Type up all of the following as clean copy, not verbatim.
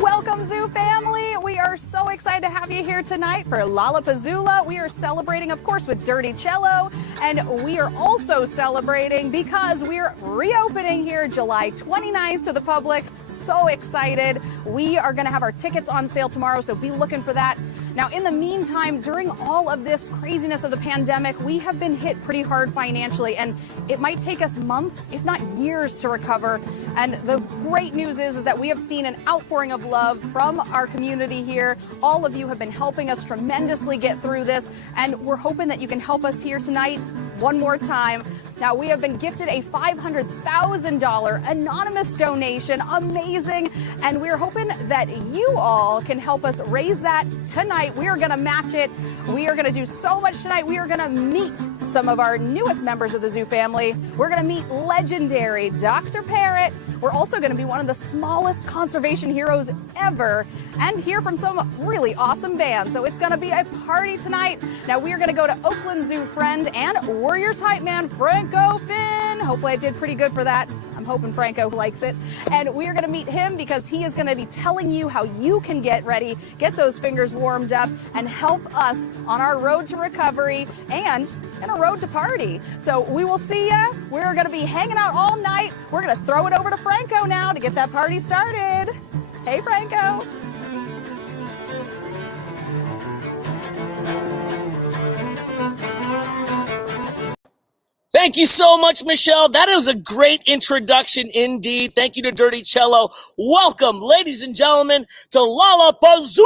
Welcome, Zoo family. We are so excited to have you here tonight for LollapaZOOla. We are celebrating, of course, with Dirty Cello, and we are also celebrating because we're reopening here July 29th to the public. So excited. We are going to have our tickets on sale tomorrow, so be looking for that. Now, in the meantime, during all of this craziness of the pandemic, we have been hit pretty hard financially, and it might take us months, if not years, to recover. And the great news is that we have seen an outpouring of love from our community here. All of you have been helping us tremendously get through this, and we're hoping that you can help us here tonight one more time. Now, we have been gifted a $500,000 anonymous donation. Amazing. And we're hoping that you all can help us raise that tonight. We are going to match it. We are going to do so much tonight. We are going to meet some of our newest members of the Zoo family. We're going to meet legendary Dr. Parrot. We're also going to be one of the smallest conservation heroes ever and hear from some really awesome bands. So it's going to be a party tonight. Now, we are going to go to Oakland Zoo friend and Warriors hype man Franco Finn. Hopefully I did pretty good for that. I'm hoping Franco likes it. And we are going to meet him because he is going to be telling you how you can get ready, get those fingers warmed up, and help us on our road to recovery and a road to party. So we will see ya. We're going to be hanging out all night. We're going to throw it over to Franco now to get that party started. Hey, Franco. Thank you so much, Michelle. That is a great introduction indeed. Thank you to Dirty Cello. Welcome, ladies and gentlemen, to LollapaZOOla.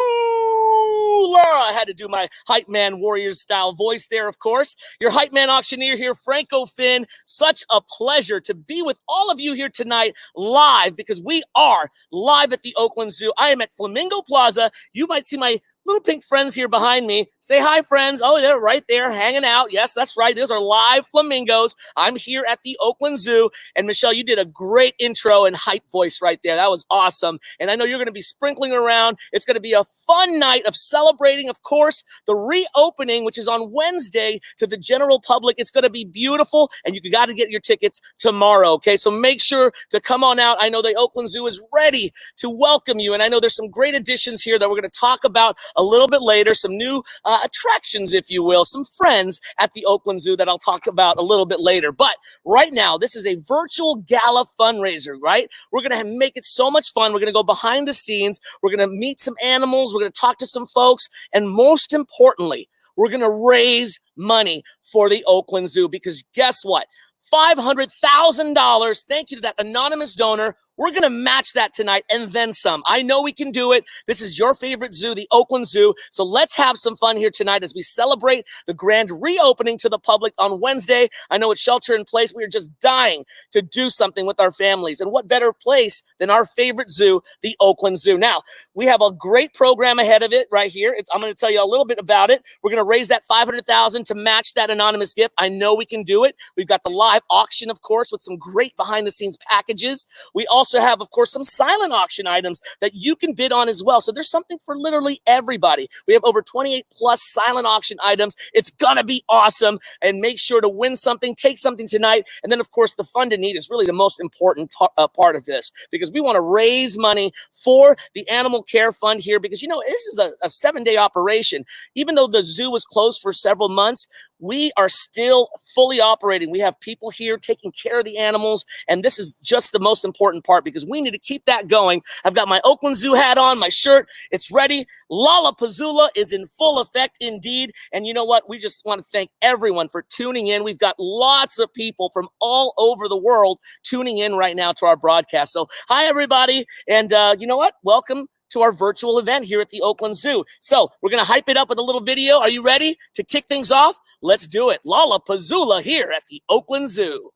I had to do my hype man warriors style voice there, of course. Your hype man auctioneer here, Franco Finn. Such a pleasure to be with all of you here tonight live, because we are live at the Oakland Zoo. I am at Flamingo Plaza. You might see my little pink friends here behind me. Say hi, friends. Oh, they're right there hanging out. Yes, that's right. Those are live flamingos. I'm here at the Oakland Zoo. And Michelle, you did a great intro and hype voice right there. That was awesome. And I know you're going to be sprinkling around. It's going to be a fun night of celebrating, of course, the reopening, which is on Wednesday, to the general public. It's going to be beautiful, and you got to get your tickets tomorrow, okay? So make sure to come on out. I know the Oakland Zoo is ready to welcome you, and I know there's some great additions here that we're going to talk about a little bit later, some new attractions, if you will, some friends at the Oakland Zoo that I'll talk about a little bit later. But right now, this is a virtual gala fundraiser, right? We're going to make it so much fun. We're going to go behind the scenes. We're going to meet some animals. We're going to talk to some folks. And most importantly, we're going to raise money for the Oakland Zoo, because guess what? $500,000. Thank you to that anonymous donor. We're going to match that tonight and then some. I know we can do it. This is your favorite zoo, the Oakland Zoo. So let's have some fun here tonight as we celebrate the grand reopening to the public on Wednesday. I know it's shelter in place. We are just dying to do something with our families. And what better place than our favorite zoo, the Oakland Zoo. Now, we have a great program ahead of it right here. I'm going to tell you a little bit about it. We're going to raise that $500,000 to match that anonymous gift. I know we can do it. We've got the live auction, of course, with some great behind-the-scenes packages. We also have, of course, some silent auction items that you can bid on as well. So there's something for literally everybody. We have over 28 plus silent auction items. It's going to be awesome. And make sure to win something, take something tonight. And then, of course, the fund to need is really the most important part of this, because we want to raise money for the animal care fund here, because, you know, this is a 7-day operation. Even though the zoo was closed for several months, we are still fully operating. We have people here taking care of the animals, and this is just the most important part, because we need to keep that going. I've got my Oakland Zoo hat on, my shirt, it's ready. LollapaZOOla is in full effect indeed, and you know what? We just want to thank everyone for tuning in. We've got lots of people from all over the world tuning in right now to our broadcast. So hi, everybody, and you know what? Welcome to our virtual event here at the Oakland Zoo. So we're going to hype it up with a little video. Are you ready to kick things off? Let's do it. LollapaZOOla here at the Oakland Zoo.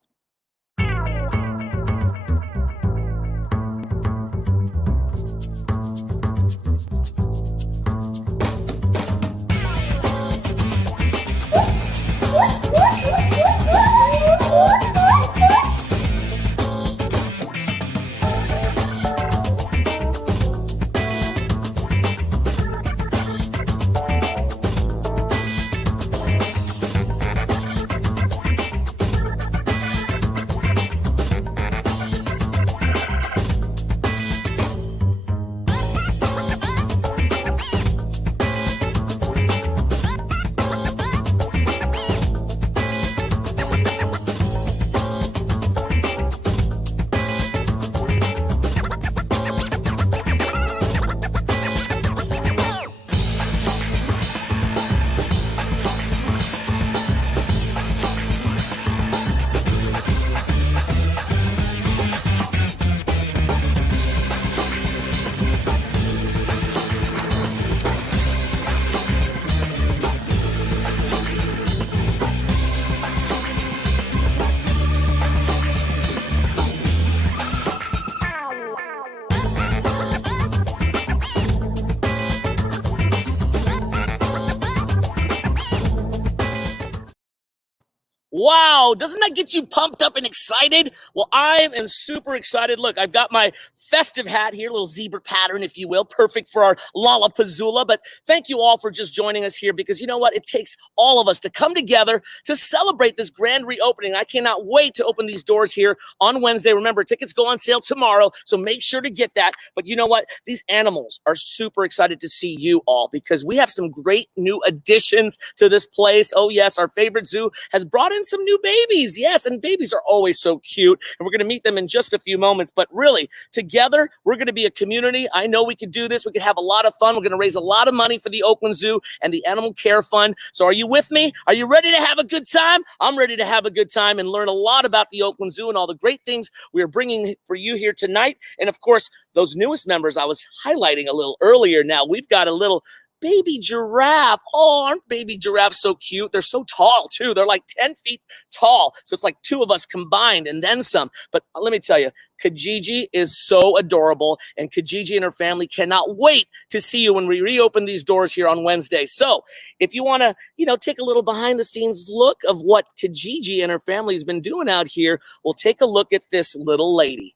Wow, doesn't that get you pumped up and excited? Well, I am super excited. Look, I've got my festive hat here, little zebra pattern, if you will, perfect for our LollapaZOOla. But thank you all for just joining us here because you know what? It takes all of us to come together to celebrate this grand reopening. I cannot wait to open these doors here on Wednesday. Remember, tickets go on sale tomorrow, so make sure to get that. But you know what? These animals are super excited to see you all because we have some great new additions to this place. Oh, yes, our favorite zoo has brought in some new babies. Yes, and babies are always so cute, and we're going to meet them in just a few moments. But really, together, we're going to be a community. I know we could do this. We could have a lot of fun. We're going to raise a lot of money for the Oakland Zoo and the Animal Care Fund. So are you with me? Are you ready to have a good time? I'm ready to have a good time and learn a lot about the Oakland Zoo and all the great things we are bringing for you here tonight. And of course, those newest members I was highlighting a little earlier. Now, we've got a little baby giraffe. Oh, aren't baby giraffes so cute? They're so tall, too. They're like 10 feet tall. So it's like two of us combined and then some. But let me tell you, Kijiji is so adorable. And Kijiji and her family cannot wait to see you when we reopen these doors here on Wednesday. So if you want to, take a little behind the scenes look of what Kijiji and her family has been doing out here, we'll take a look at this little lady.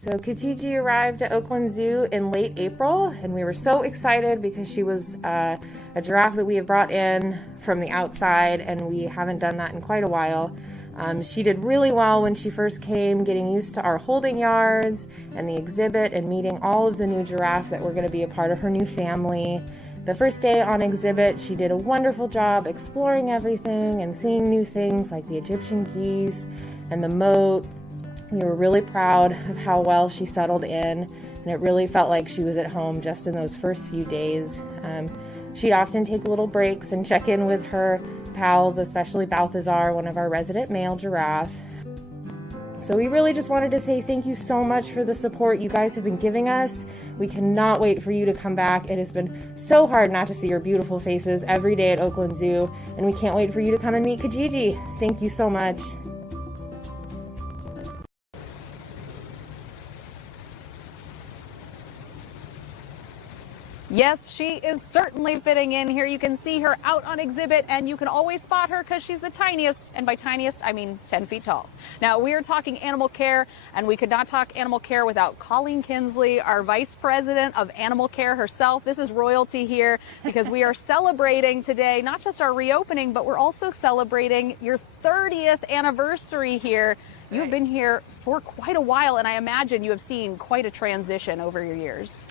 So Kijiji arrived at Oakland Zoo in late April, and we were so excited because she was a giraffe that we have brought in from the outside, and we haven't done that in quite a while. She did really well when she first came, getting used to our holding yards and the exhibit and meeting all of the new giraffe that were going to be a part of her new family. The first day on exhibit, she did a wonderful job exploring everything and seeing new things like the Egyptian geese and the moat. We were really proud of how well she settled in, and it really felt like she was at home just in those first few days. She'd often take little breaks and check in with her pals, especially Balthazar, one of our resident male giraffe. So we really just wanted to say thank you so much for the support you guys have been giving us. We cannot wait for you to come back. It has been so hard not to see your beautiful faces every day at Oakland Zoo, and we can't wait for you to come and meet Kijiji. Thank you so much. Yes, she is certainly fitting in here. You can see her out on exhibit, and you can always spot her because she's the tiniest, and by tiniest, I mean 10 feet tall. Now, we are talking animal care, and we could not talk animal care without Colleen Kinsley, our Vice President of Animal Care herself. This is royalty here because we are celebrating today not just our reopening, but we're also celebrating your 30th anniversary here. You've been here for quite a while, and I imagine you have seen quite a transition over your years.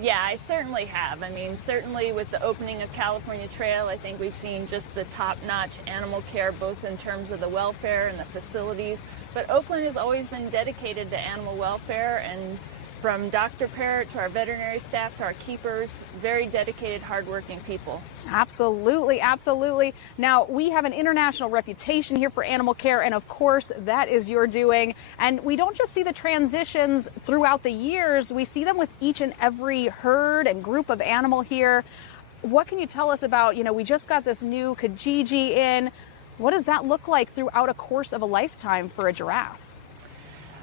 Yeah, I certainly have. I mean, certainly with the opening of California Trail, I think we've seen just the top-notch animal care, both in terms of the welfare and the facilities. But Oakland has always been dedicated to animal welfare, and from Dr. Parrott to our veterinary staff to our keepers, very dedicated, hardworking people. Absolutely, absolutely. Now, we have an international reputation here for animal care, and of course, that is your doing. And we don't just see the transitions throughout the years, we see them with each and every herd and group of animal here. What can you tell us about, we just got this new Kijiji in. What does that look like throughout a course of a lifetime for a giraffe?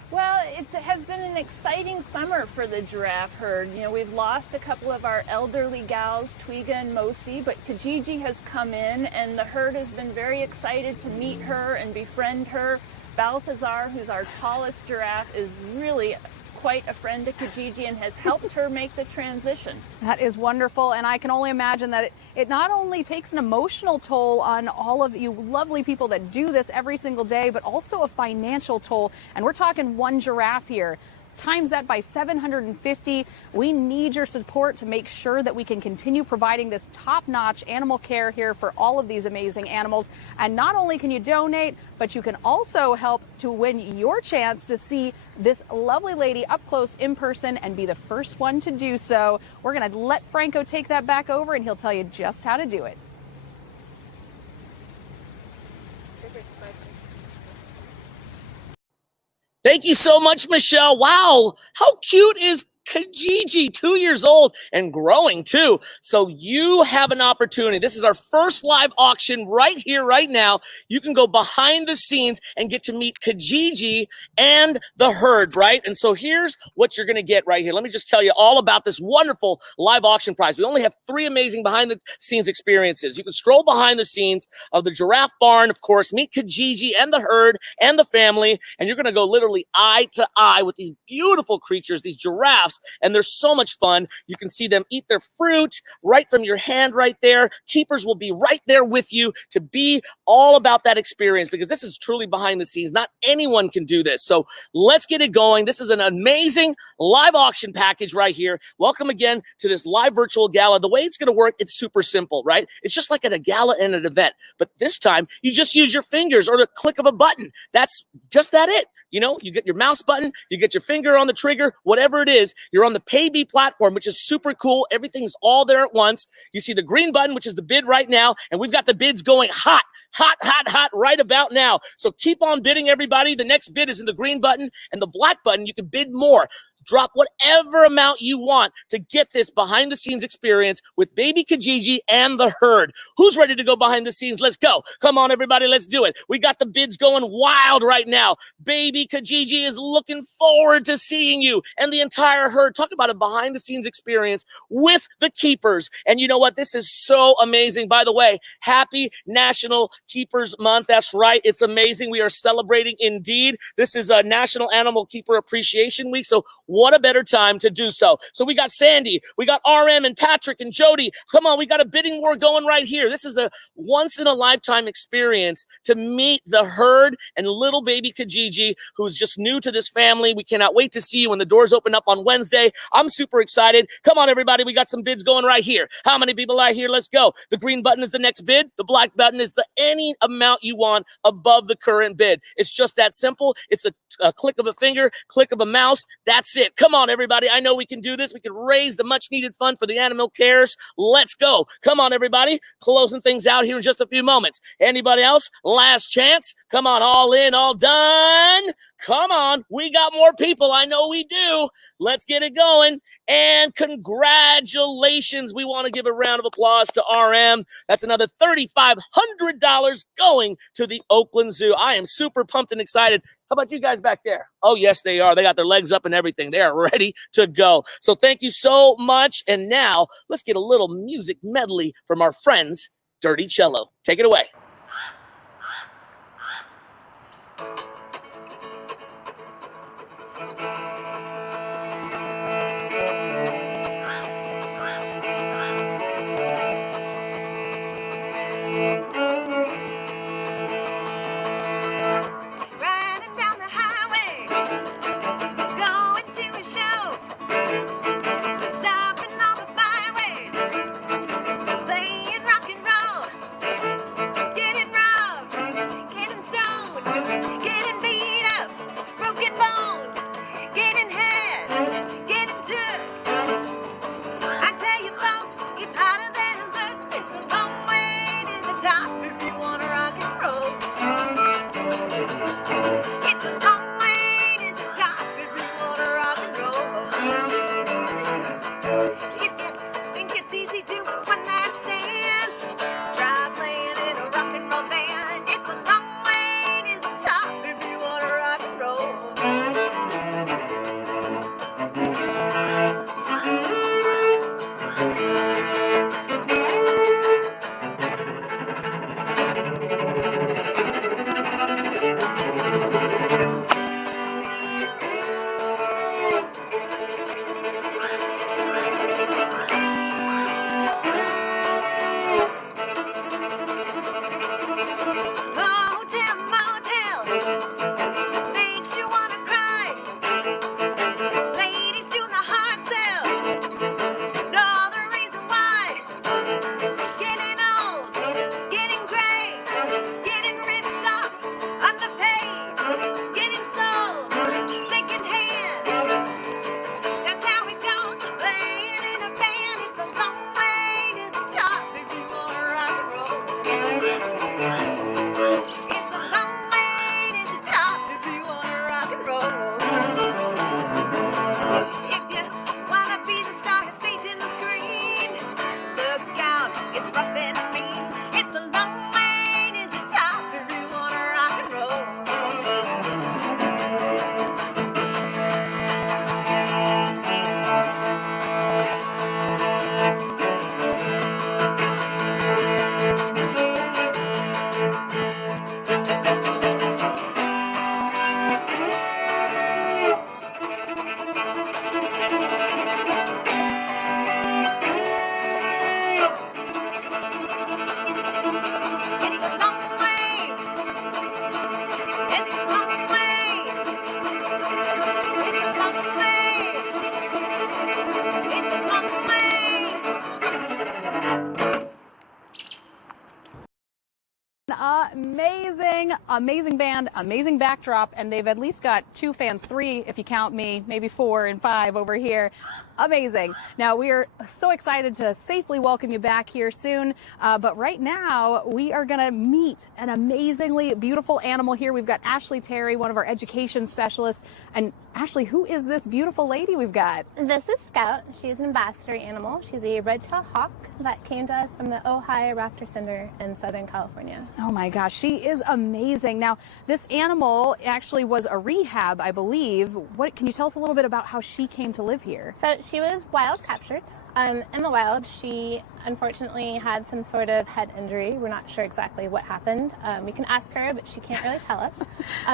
Well, it has been an exciting summer for the giraffe herd. We've lost a couple of our elderly gals, Twiga and Mosi, but Kijiji has come in, and the herd has been very excited to meet her and befriend her. Balthazar, who's our tallest giraffe, is really quite a friend to Kijiji and has helped her make the transition. That is wonderful, and I can only imagine that it not only takes an emotional toll on all of you lovely people that do this every single day, but also a financial toll. And we're talking one giraffe here. Times that by 750. We need your support to make sure that we can continue providing this top-notch animal care here for all of these amazing animals. And not only can you donate, but you can also help to win your chance to see this lovely lady up close in person and be the first one to do so. We're going to let Franco take that back over, and he'll tell you just how to do it. Thank you so much, Michelle. Wow, how cute is Kijiji, 2 years old and growing too. So you have an opportunity. This is our first live auction right here, right now. You can go behind the scenes and get to meet Kijiji and the herd, right? And so here's what you're going to get right here. Let me just tell you all about this wonderful live auction prize. We only have 3 amazing behind the scenes experiences. You can stroll behind the scenes of the giraffe barn, of course, meet Kijiji and the herd and the family, and you're going to go literally eye to eye with these beautiful creatures, these giraffes, and they're so much fun. You can see them eat their fruit right from your hand right there. Keepers will be right there with you to be all about that experience, because this is truly behind the scenes. Not anyone can do this. So let's get it going. This is an amazing live auction package right here. Welcome again to this live virtual gala. The way it's going to work, it's super simple, right? It's just like at a gala and an event, but this time you just use your fingers or the click of a button. That's just it. You know, you get your mouse button, you get your finger on the trigger, whatever it is. You're on the Paybe platform, which is super cool. Everything's all there at once. You see the green button, which is the bid right now, and we've got the bids going hot right about now. So keep on bidding, everybody. The next bid is in the green button, and the black button, you can bid more. Drop whatever amount you want to get this behind the scenes experience with baby Kijiji and the herd. Who's ready to go behind the scenes? Let's go. Come on, everybody. Let's do it. We got the bids going wild right now. Baby Kijiji is looking forward to seeing you and the entire herd. Talk about a behind the scenes experience with the keepers. And you know what? This is so amazing. By the way, happy National Keepers Month. That's right. It's amazing. We are celebrating indeed. This is a National Animal Keeper Appreciation Week. So what a better time to do so. So we got Sandy, we got RM and Patrick and Jody. Come on, we got a bidding war going right here. This is a once-in-a-lifetime experience to meet the herd and little baby Kijiji, who's just new to this family. We cannot wait to see you when the doors open up on Wednesday. I'm super excited. Come on, everybody. We got some bids going right here. How many people are here? Let's go. The green button is the next bid. The black button is any amount you want above the current bid. It's just that simple. It's a click of a finger, click of a mouse. That's it. Come on, everybody. I know we can do this. We can raise the much needed fund for the animal cares. Let's go. Come on, everybody. Closing things out here in just a few moments. Anybody else? Last chance. Come on. All in, all done. Come on. We got more people. I know we do. Let's get it going. And congratulations. We want to give a round of applause to RM. That's another $3,500 going to the Oakland Zoo. I am super pumped and excited. How about you guys back there? Oh, yes, they are. They got their legs up and everything. They are ready to go. So thank you so much. And now let's get a little music medley from our friends, Dirty Cello. Take it away. amazing, amazing band, amazing backdrop, and they've at least got 2 fans, 3 if you count me, maybe 4 and 5 over here. Amazing. Now, we are so excited to safely welcome you back here soon, but right now we are going to meet an amazingly beautiful animal here. We've got Ashley Terry, one of our education specialists. And Ashley, who is this beautiful lady we've got? This is Scout. She's an ambassador animal. She's a red-tailed hawk that came to us from the Ojai Raptor Center in Southern California. Oh my gosh, she is amazing. Now, this animal actually was a rehab, I believe. What can you tell us a little bit about how she came to live here? So she was wild captured. In the wild, she unfortunately had some sort of head injury. We're not sure exactly what happened. We can ask her, but she can't really tell us.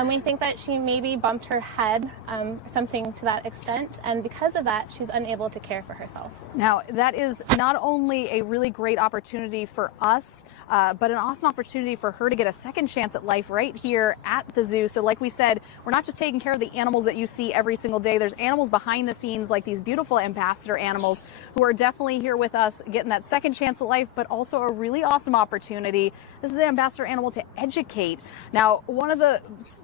We think that she maybe bumped her head, or something to that extent, and because of that, she's unable to care for herself. Now, that is not only a really great opportunity for us, but an awesome opportunity for her to get a second chance at life right here at the zoo. So like we said, we're not just taking care of the animals that you see every single day. There's animals behind the scenes, like these beautiful ambassador animals, who are definitely here with us, getting that second chance at life, but also a really awesome opportunity. This is an ambassador animal to educate. Now, one of the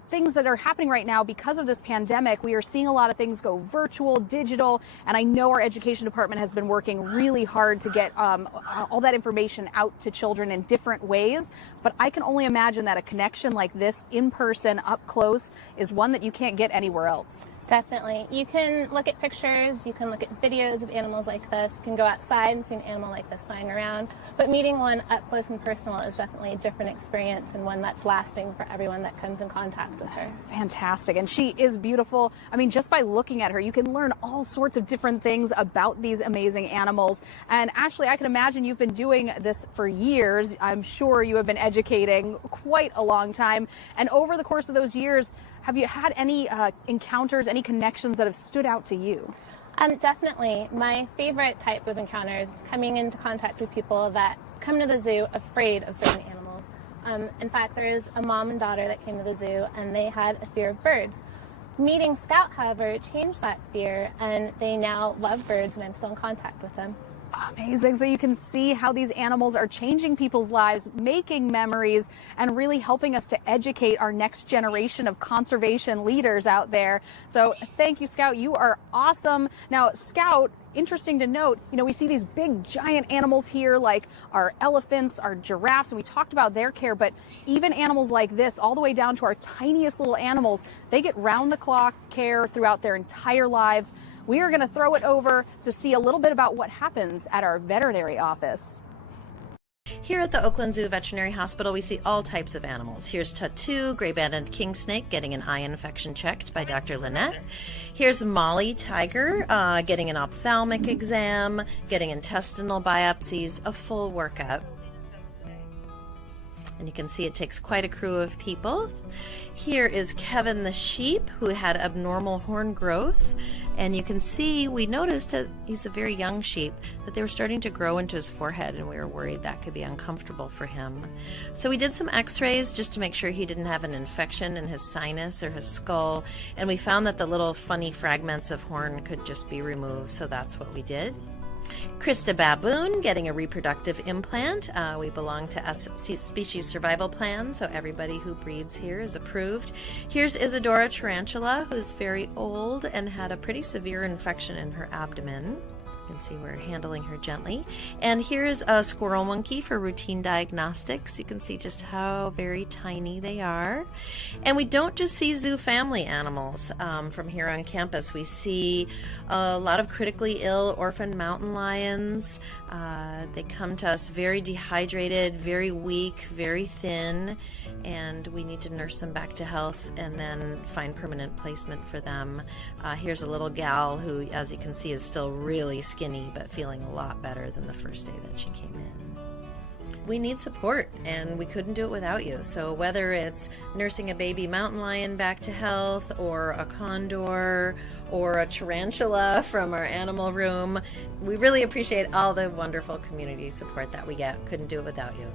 things that are happening right now because of this pandemic, we are seeing a lot of things go virtual, digital, and I know our education department has been working really hard to get all that information out to children in different ways, but I can only imagine that a connection like this in person, up close, is one that you can't get anywhere else. Definitely. You can look at pictures, you can look at videos of animals like this, you can go outside and see an animal like this flying around, but meeting one up close and personal is definitely a different experience and one that's lasting for everyone that comes in contact with her. Fantastic. And she is beautiful. I mean, just by looking at her, you can learn all sorts of different things about these amazing animals. And Ashley, I can imagine you've been doing this for years. I'm sure you have been educating quite a long time. And over the course of those years, have you had any encounters, any connections that have stood out to you? Definitely. My favorite type of encounter is coming into contact with people that come to the zoo afraid of certain animals. In fact, there is a mom and daughter that came to the zoo and they had a fear of birds. Meeting Scout, however, changed that fear and they now love birds and I'm still in contact with them. Amazing. So you can see how these animals are changing people's lives, making memories, and really helping us to educate our next generation of conservation leaders out there. So thank you, Scout. You are awesome. Now, Scout, interesting to note, you know, we see these big giant animals here like our elephants, our giraffes, and we talked about their care, but even animals like this, all the way down to our tiniest little animals, they get round the clock care throughout their entire lives. We are going to throw it over to see a little bit about what happens at our veterinary office. Here at the Oakland Zoo Veterinary Hospital, we see all types of animals. Here's Tattoo, gray-banded king snake, getting an eye infection checked by Dr. Lynette. Here's Molly Tiger, getting an ophthalmic exam, getting intestinal biopsies, a full workup. And you can see it takes quite a crew of people. Here is Kevin the sheep, who had abnormal horn growth. And you can see, we noticed that he's a very young sheep, that they were starting to grow into his forehead, and we were worried that could be uncomfortable for him. So we did some x-rays just to make sure he didn't have an infection in his sinus or his skull, and we found that the little funny fragments of horn could just be removed, so that's what we did. Krista Baboon getting a reproductive implant. We belong to species survival plan, so everybody who breeds here is approved. Here's Isadora Tarantula, who's very old and had a pretty severe infection in her abdomen. You can see we're handling her gently. And here's a squirrel monkey for routine diagnostics. You can see just how very tiny they are. And we don't just see zoo family animals from here on campus. We see a lot of critically ill orphan mountain lions. They come to us very dehydrated, very weak, very thin, and we need to nurse them back to health and then find permanent placement for them. Here's a little gal who, as you can see, is still really skinny but feeling a lot better than the first day that she came in. We need support, and we couldn't do it without you. So whether it's nursing a baby mountain lion back to health, or a condor, or a tarantula from our animal room, we really appreciate all the wonderful community support that we get. Couldn't do it without you.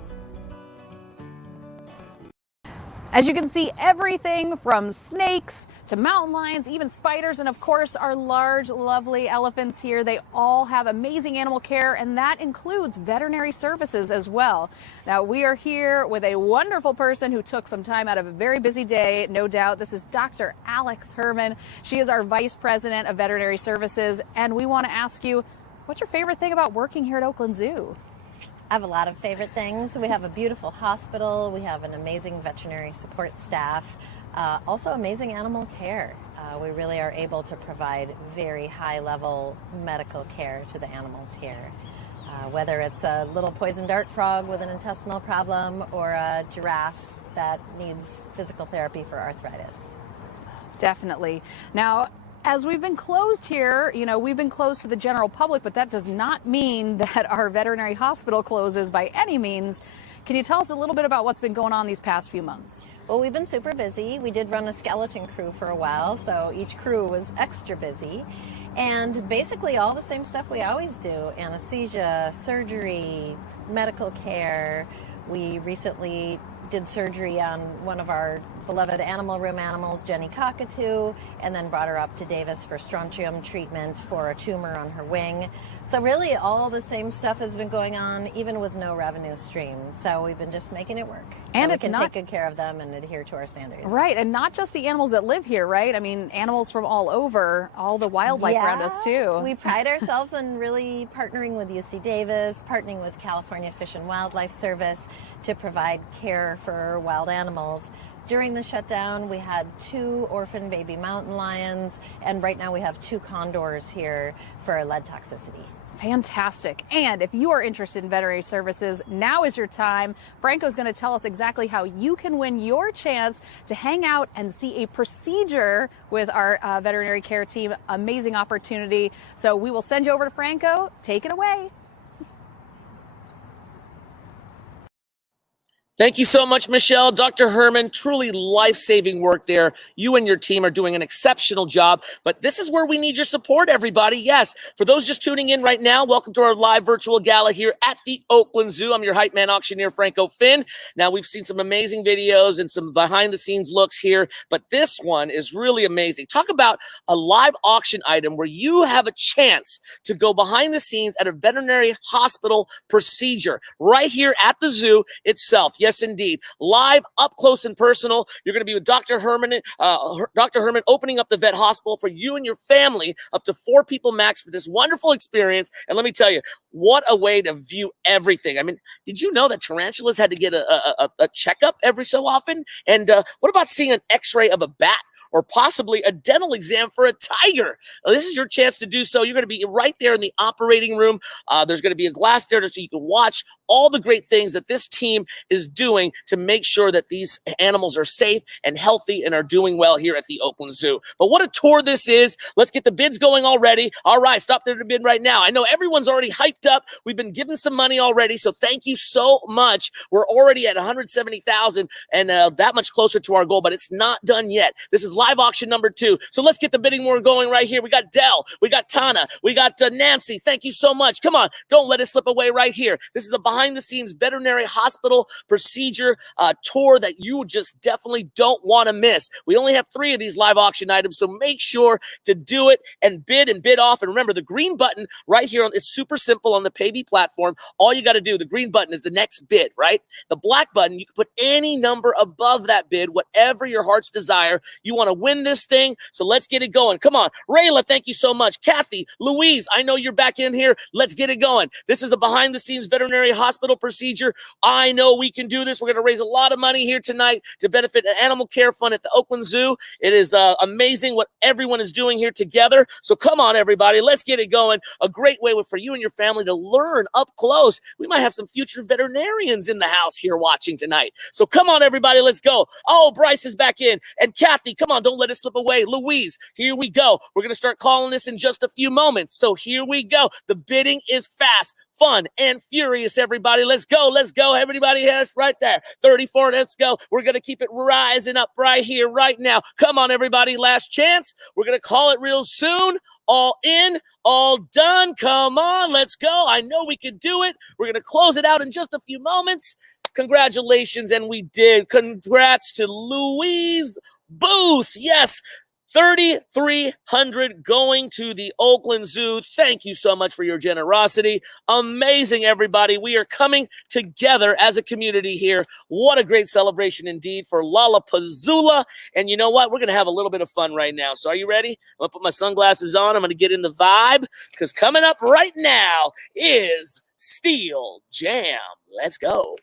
As you can see, everything from snakes to mountain lions, even spiders, and of course our large, lovely elephants here. They all have amazing animal care, and that includes veterinary services as well. Now, we are here with a wonderful person who took some time out of a very busy day, no doubt. This is Dr. Alex Herman. She is our Vice President of Veterinary Services, and we want to ask you, what's your favorite thing about working here at Oakland Zoo? I have a lot of favorite things. We have a beautiful hospital. We have an amazing veterinary support staff. Also amazing animal care. We really are able to provide very high level medical care to the animals here. Whether it's a little poison dart frog with an intestinal problem or a giraffe that needs physical therapy for arthritis. Definitely. Now, as we've been closed here, we've been closed to the general public, but that does not mean that our veterinary hospital closes by any means. Can you tell us a little bit about what's been going on these past few months? Well, we've been super busy. We did run a skeleton crew for a while, so each crew was extra busy. And basically all the same stuff we always do: anesthesia, surgery, medical care. We recently did surgery on one of our beloved animal room animals, Jenny Cockatoo, and then brought her up to Davis for strontium treatment for a tumor on her wing. So really all the same stuff has been going on, even with no revenue stream. So we've been just making it work. And so it's we can not take good care of them and adhere to our standards. Right, and not just the animals that live here, right? I mean, animals from all over, all the wildlife around us too. We pride ourselves on really partnering with UC Davis, partnering with California Fish and Wildlife Service to provide care for wild animals. During the shutdown, we had 2 orphan baby mountain lions, and right now we have 2 condors here for lead toxicity. Fantastic. And if you are interested in veterinary services, now is your time. Franco's going to tell us exactly how you can win your chance to hang out and see a procedure with our veterinary care team. Amazing opportunity. So we will send you over to Franco. Take it away. Thank you so much, Michelle. Dr. Herman, truly life-saving work there. You and your team are doing an exceptional job, but this is where we need your support, everybody. Yes, for those just tuning in right now, welcome to our live virtual gala here at the Oakland Zoo. I'm your hype man auctioneer, Franco Finn. Now, we've seen some amazing videos and some behind-the-scenes looks here, but this one is really amazing. Talk about a live auction item where you have a chance to go behind the scenes at a veterinary hospital procedure right here at the zoo itself. Yes, indeed. Live, up close and personal. You're going to be with Dr. Herman, opening up the vet hospital for you and your family, up to 4 people max for this wonderful experience. And let me tell you, what a way to view everything. I mean, did you know that tarantulas had to get a checkup every so often? And what about seeing an x-ray of a bat? Or possibly a dental exam for a tiger. Now, this is your chance to do so. You're going to be right there in the operating room. There's going to be a glass there so you can watch all the great things that this team is doing to make sure that these animals are safe and healthy and are doing well here at the Oakland Zoo. But what a tour this is. Let's get the bids going already. All right, stop there to bid right now. I know everyone's already hyped up. We've been given some money already, so thank you so much. We're already at $170,000 and that much closer to our goal, but it's not done yet. This is live auction number 2. So let's get the bidding war going right here. We got Dell, we got Tana, we got Nancy. Thank you so much. Come on, don't let it slip away right here. This is a behind-the-scenes veterinary hospital procedure tour that you just definitely don't want to miss. We only have 3 of these live auction items, so make sure to do it and bid off. And remember, the green button right here is super simple on the PayBee platform. All you got to do, the green button is the next bid, right? The black button, you can put any number above that bid, whatever your heart's desire. You want to win this thing, so let's get it going. Come on, Rayla, thank you so much. Kathy, Louise, I know you're back in here. Let's get it going. This is a behind-the-scenes veterinary hospital procedure. I know we can do this. We're going to raise a lot of money here tonight to benefit an animal care fund at the Oakland Zoo. It is amazing what everyone is doing here together. So come on, everybody, let's get it going. A great way for you and your family to learn up close. We might have some future veterinarians in the house here watching tonight. So come on, everybody, let's go. Oh, Bryce is back in. And Kathy, come on, don't let it slip away. Louise, here we go. We're going to start calling this in just a few moments. So here we go. The bidding is fast, fun, and furious, everybody. Let's go. Let's go. Everybody has right there. 34. Let's go. We're going to keep it rising up right here, right now. Come on, everybody. Last chance. We're going to call it real soon. All in, all done. Come on. Let's go. I know we can do it. We're going to close it out in just a few moments. Congratulations, and we did. Congrats to Louise Booth. Yes, 3,300 going to the Oakland Zoo. Thank you so much for your generosity. Amazing, everybody. We are coming together as a community here. What a great celebration indeed for LollapaZOOla. And you know what? We're going to have a little bit of fun right now. So are you ready? I'm going to put my sunglasses on. I'm going to get in the vibe because coming up right now is Steel Jam. Let's go.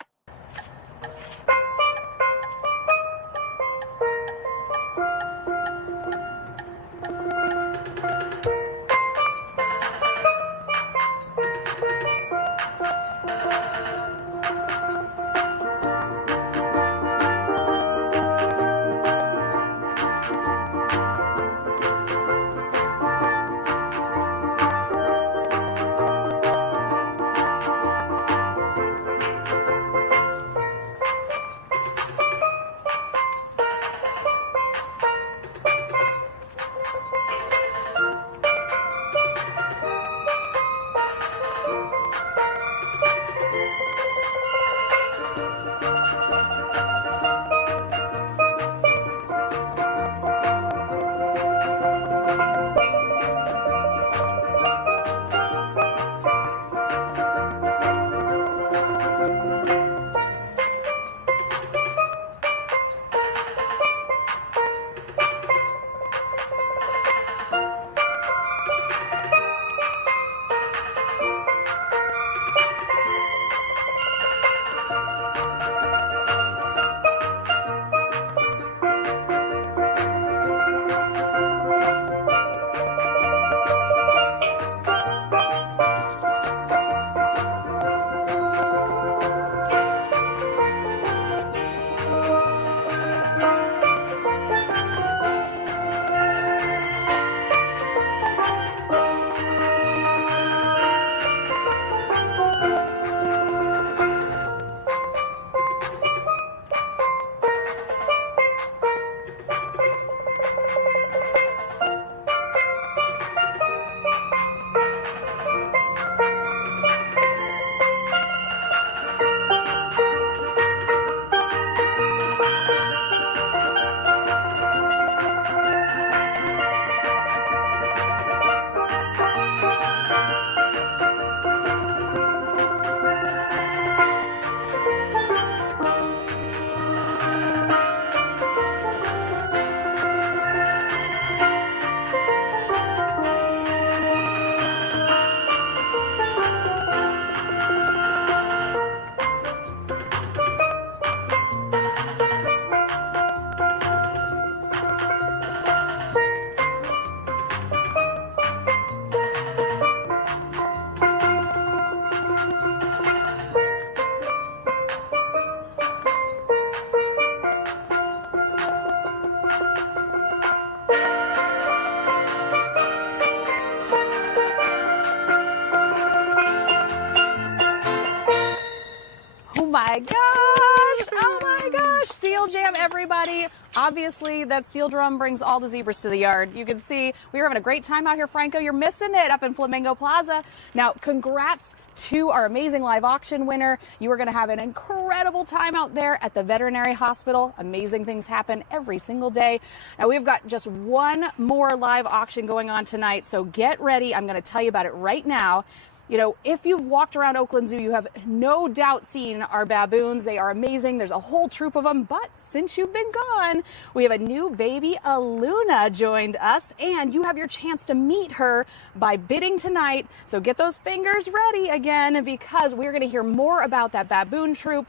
My gosh! Oh my gosh! Steel Jam, everybody. Obviously, that steel drum brings all the zebras to the yard. You can see we were having a great time out here, Franco. You're missing it up in Flamingo Plaza. Now, congrats to our amazing live auction winner. You are going to have an incredible time out there at the Veterinary Hospital. Amazing things happen every single day. Now, we've got just one more live auction going on tonight, so get ready. I'm going to tell you about it right now. You know, if you've walked around Oakland Zoo, you have no doubt seen our baboons. They are amazing. There's a whole troop of them. But since you've been gone, we have a new baby, Aluna, joined us. And you have your chance to meet her by bidding tonight. So get those fingers ready again, because we're going to hear more about that baboon troop.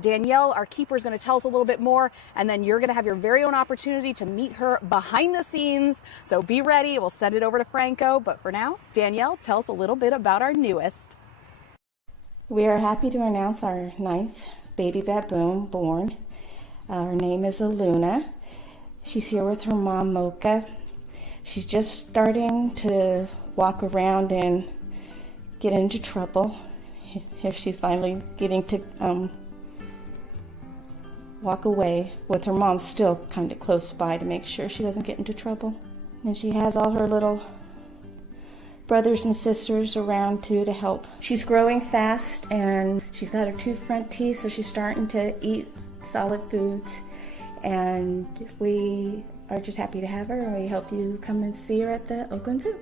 Danielle, our keeper, is going to tell us a little bit more. And then you're going to have your very own opportunity to meet her behind the scenes. So be ready. We'll send it over to Franco. But for now, Danielle, tell us a little bit about our newest. We are happy to announce our 9th baby baboon born. Her name is Aluna. She's here with her mom, Mocha. She's just starting to walk around and get into trouble. Here she's finally getting to walk away with her mom still kind of close by to make sure she doesn't get into trouble. And she has all her little brothers and sisters around too to help. She's growing fast and she's got her 2 front teeth, so she's starting to eat solid foods. And we are just happy to have her, and we hope you come and see her at the Oakland Zoo.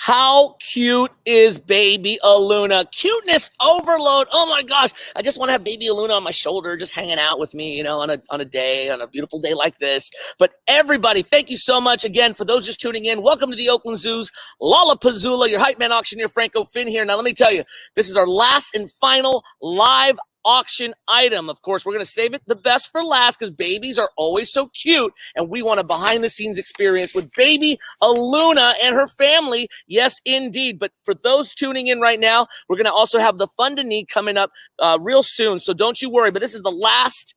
How cute is baby Aluna? Cuteness overload. Oh my gosh. I just want to have baby Aluna on my shoulder, just hanging out with me, on a beautiful day like this. But everybody, thank you so much again for those just tuning in. Welcome to the Oakland Zoo's LollapaZOOla, your hype man auctioneer, Franco Finn here. Now, let me tell you, this is our last and final live auction item. Of course, we're going to save it the best for last because babies are always so cute, and we want a behind-the-scenes experience with baby Aluna and her family. Yes, indeed. But for those tuning in right now, we're going to also have the Fund a Need coming up real soon, so don't you worry. But this is the last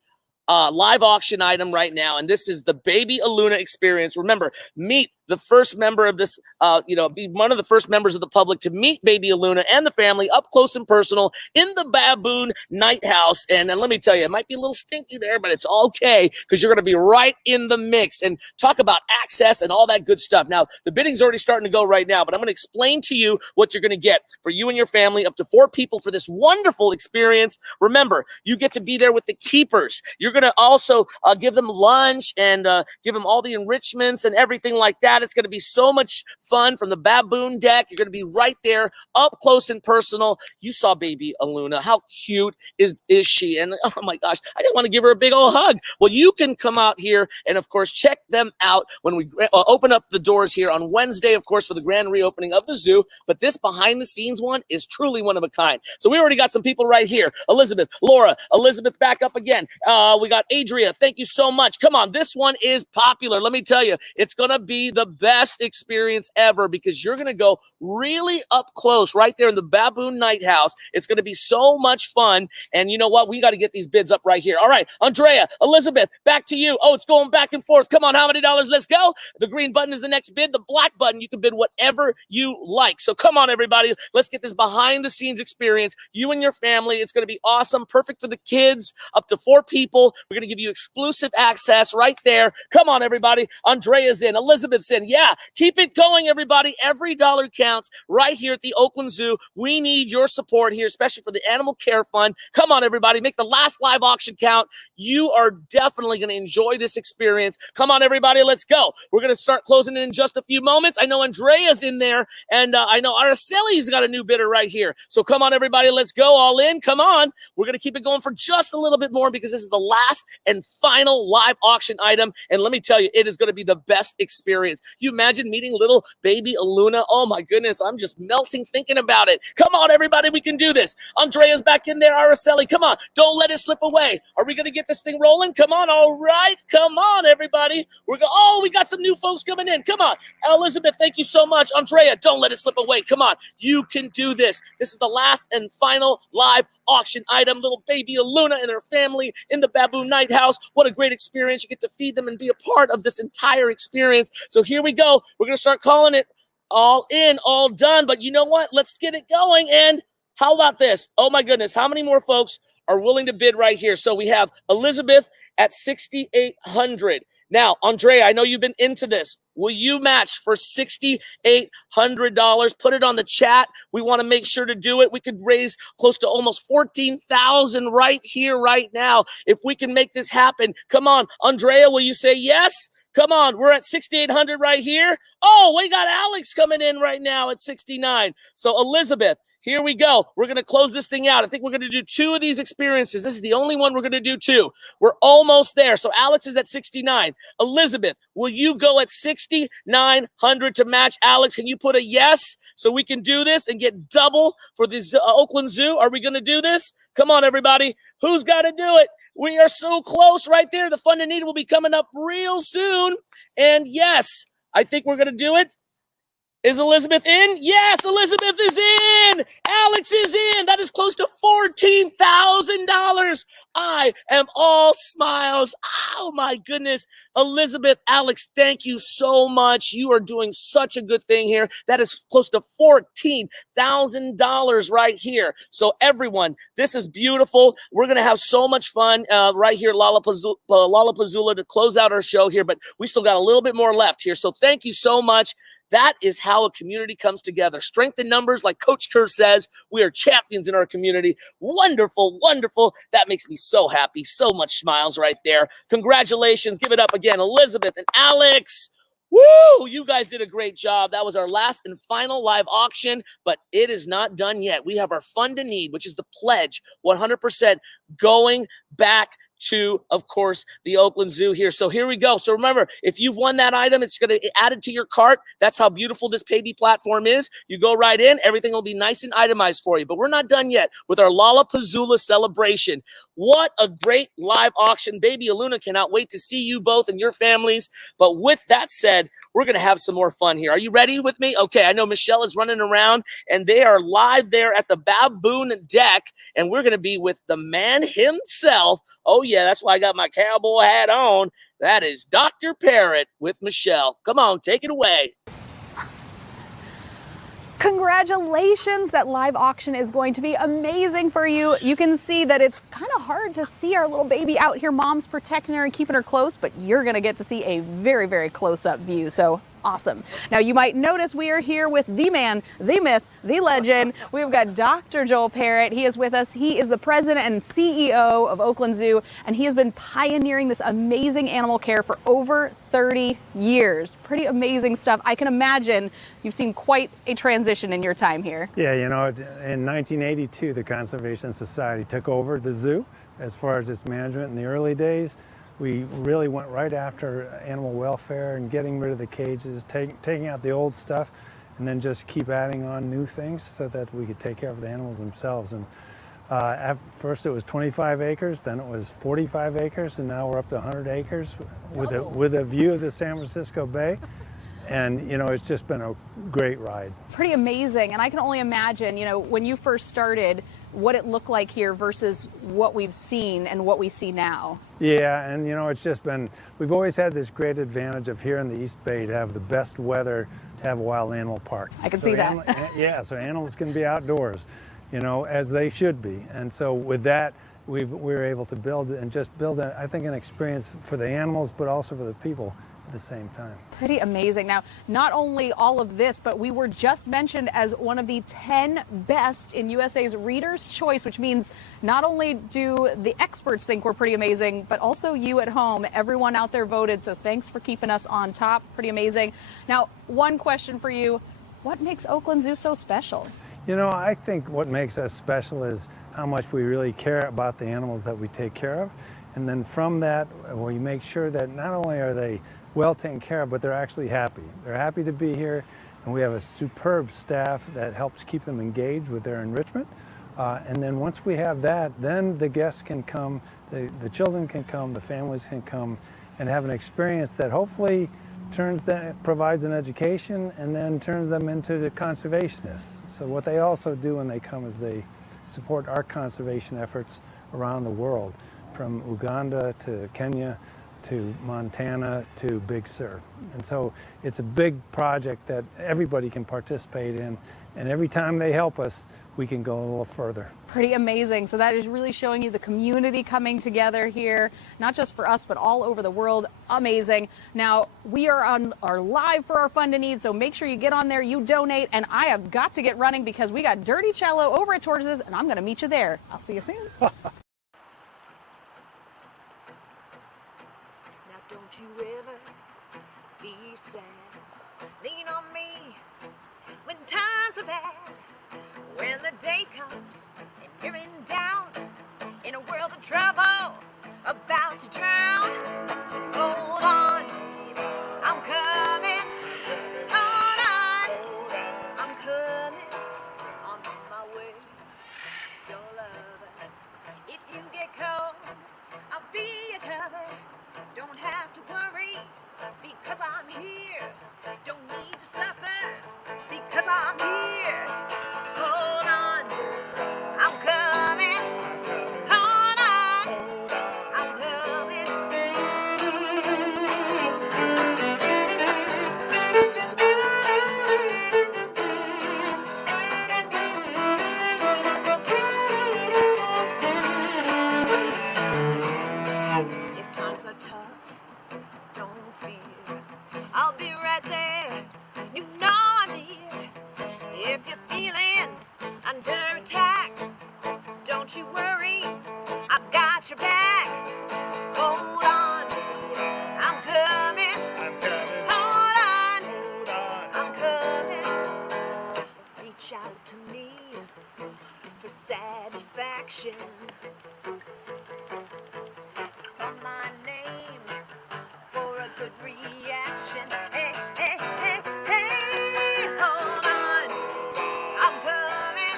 live auction item right now, and this is the baby Aluna experience. Remember, meet the first member of this, be one of the first members of the public to meet baby Aluna and the family up close and personal in the Baboon Night House. And let me tell you, it might be a little stinky there, but it's okay because you're going to be right in the mix. And talk about access and all that good stuff. Now, the bidding's already starting to go right now, but I'm going to explain to you what you're going to get for you and your family, up to 4 people for this wonderful experience. Remember, you get to be there with the keepers. You're going to also give them lunch and give them all the enrichments and everything like that. It's going to be so much fun from the Baboon deck. You're going to be right there up close and personal. You saw baby Aluna. How cute is she? And oh my gosh, I just want to give her a big old hug. Well, you can come out here and, of course, check them out when we open up the doors here on Wednesday, of course, for the grand reopening of the zoo. But this behind-the-scenes one is truly one of a kind. So we already got some people right here. Elizabeth, Laura, Elizabeth back up again. We got Adria. Thank you so much. Come on, this one is popular. Let me tell you, it's going to be the best experience ever because you're going to go really up close right there in the Baboon Night House. It's going to be so much fun. And you know what? We got to get these bids up right here. All right, Andrea, Elizabeth, back to you. Oh, it's going back and forth. Come on, how many dollars? Let's go. The green button is the next bid. The black button, you can bid whatever you like. So come on, everybody. Let's get this behind the scenes experience. You and your family. It's going to be awesome. Perfect for the kids. Up to 4 people. We're going to give you exclusive access right there. Come on, everybody. Andrea's in. Elizabeth's in. Yeah, keep it going, everybody. Every dollar counts right here at the Oakland Zoo. We need your support here, especially for the Animal Care Fund. Come on, everybody. Make the last live auction count. You are definitely going to enjoy this experience. Come on, everybody. Let's go. We're going to start closing in just a few moments. I know Andrea's in there, and I know Araceli's got a new bidder right here. So come on, everybody. Let's go all in. Come on. We're going to keep it going for just a little bit more because this is the last and final live auction item. And let me tell you, it is going to be the best experience. You imagine meeting little baby Aluna? Oh my goodness, I'm just melting thinking about it. Come on, everybody, we can do this. Andrea's back in there. Araceli, come on. Don't let it slip away. Are we going to get this thing rolling? Come on. All right. Come on, everybody. Oh, we got some new folks coming in. Come on. Elizabeth, thank you so much. Andrea, don't let it slip away. Come on. You can do this. This is the last and final live auction item. Little baby Aluna and her family in the Baboon Night House. What a great experience. You get to feed them and be a part of this entire experience. So here we go. We're going to start calling it all in, all done. But you know what? Let's get it going. And how about this? Oh my goodness. How many more folks are willing to bid right here? So we have Elizabeth at $6,800. Now, Andrea, I know you've been into this. Will you match for $6,800? Put it on the chat. We want to make sure to do it. We could raise close to almost $14,000 right here, right now. If we can make this happen, come on, Andrea, will you say yes? Come on, we're at 6,800 right here. Oh, we got Alex coming in right now at 69. So Elizabeth, here we go. We're going to close this thing out. I think we're going to do 2 of these experiences. This is the only one we're going to do 2. We're almost there. So Alex is at 69. Elizabeth, will you go at 6,900 to match Alex? Can you put a yes so we can do this and get double for this Oakland Zoo? Are we going to do this? Come on, everybody. Who's got to do it? We are so close right there. The Fund a Need will be coming up real soon. And yes, I think we're going to do it. Is Elizabeth in? Yes, Elizabeth is in. Alex is in. That is close to 4 $14,000. I am all smiles. Oh my goodness. Elizabeth, Alex, thank you so much. You are doing such a good thing here. That is close to $14,000 right here. So everyone, this is beautiful. We're going to have so much fun right here at LollapaZOOla to close out our show here, but we still got a little bit more left here. So thank you so much. That is how a community comes together. Strength in numbers, like Coach Kerr says. We are champions in our community. Wonderful, wonderful. That makes me so happy. So much smiles right there. Congratulations. Give it up again, Elizabeth and Alex. Woo! You guys did a great job. That was our last and final live auction, but it is not done yet. We have our Fund a Need, which is the pledge, 100% going back to, of course, the Oakland Zoo here. So here we go. So remember, if you've won that item, it's going to add it to your cart. That's how beautiful this Paybe platform is. You go right in, everything will be nice and itemized for you. But we're not done yet with our LollapaZOOla celebration. What a great live auction. Baby Aluna cannot wait to see you both and your families. But with that said, we're going to have some more fun here. Are you ready with me? Okay, I know Michelle is running around, and they are live there at the Baboon deck, and we're going to be with the man himself. Oh, yeah, that's why I got my cowboy hat on. That is Dr. Parrot with Michelle. Come on, take it away. Congratulations, that live auction is going to be amazing for you. You can see that it's kind of hard to see our little baby out here. Mom's protecting her and keeping her close, but you're gonna get to see a very, very close-up view. So awesome. Now you might notice we are here with the man, the myth, the legend. We've got Dr. Joel Parrott. He is with us. He is the president and CEO of Oakland Zoo, and he has been pioneering this amazing animal care for over 30 years. Pretty amazing stuff. I can imagine you've seen quite a transition in your time here. Yeah, you know, in 1982, the Conservation Society took over the zoo as far as its management in the early days. We really went right after animal welfare and getting rid of the cages, taking out the old stuff, and then just keep adding on new things so that we could take care of the animals themselves. And at first it was 25 acres, then it was 45 acres, and now we're up to 100 acres with a view of the San Francisco Bay. And, you know, it's just been a great ride. Pretty amazing. And I can only imagine, you know, when you first started, what it looked like here versus what we've seen and what we see now. Yeah, and you know, it's just been, we've always had this great advantage of here in the East Bay to have the best weather to have a wild animal park. I can see that. Yeah, so animals can be outdoors, you know, as they should be. And so with that, we were able to build I think, an experience for the animals, but also for the people at the same time. Pretty amazing. Now, not only all of this, but we were just mentioned as one of the 10 best in USA's Reader's Choice, which means not only do the experts think we're pretty amazing, but also you at home, everyone out there voted. So thanks for keeping us on top. Pretty amazing. Now, one question for you. What makes Oakland Zoo so special? You know, I think what makes us special is how much we really care about the animals that we take care of. And then from that, we make sure that not only are they well taken care of, but they're actually happy. They're happy to be here, and we have a superb staff that helps keep them engaged with their enrichment. And then once we have that, then the guests can come, the children can come, the families can come and have an experience that hopefully provides an education and then turns them into the conservationists. So what they also do when they come is they support our conservation efforts around the world, from Uganda to Kenya to Montana to Big Sur. And so it's a big project that everybody can participate in, and every time they help us, we can go a little further. Pretty amazing. So that is really showing you the community coming together here, not just for us, but all over the world. Amazing. Now, we are live for our Fund a Need, so make sure you get on there, you donate, and I have got to get running because we got Dirty Cello over at Tortoises, and I'm going to meet you there. I'll see you soon. Don't you ever be sad. Lean on me when times are bad. When the day comes and you're in doubt, in a world of trouble, about to drown. Hold on, I'm coming. Hold on, I'm coming. On my way, your lover. If you get cold, I'll be your cover. Don't have to worry, because I'm here. Don't need to suffer, because I'm here. Hold on, I'm coming. under attack. Don't you worry, I've got your back. Hold on, I'm coming. Hold on, I'm coming. Reach out to me for satisfaction. Call my name for a good reaction. Hey, hey, hey, hey, hold on, I'm coming.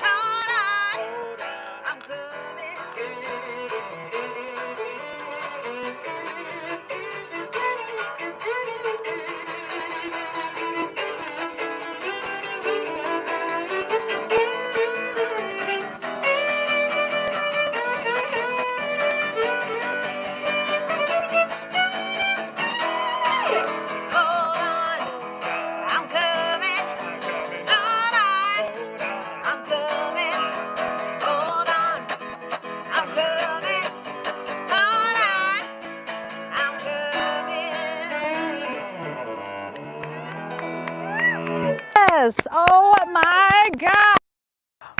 Hold on, I'm coming. Hold on, I'm coming. Hold on, I'm coming. Hold on, I'm coming. Hold on, I'm coming. Yes. Oh my God.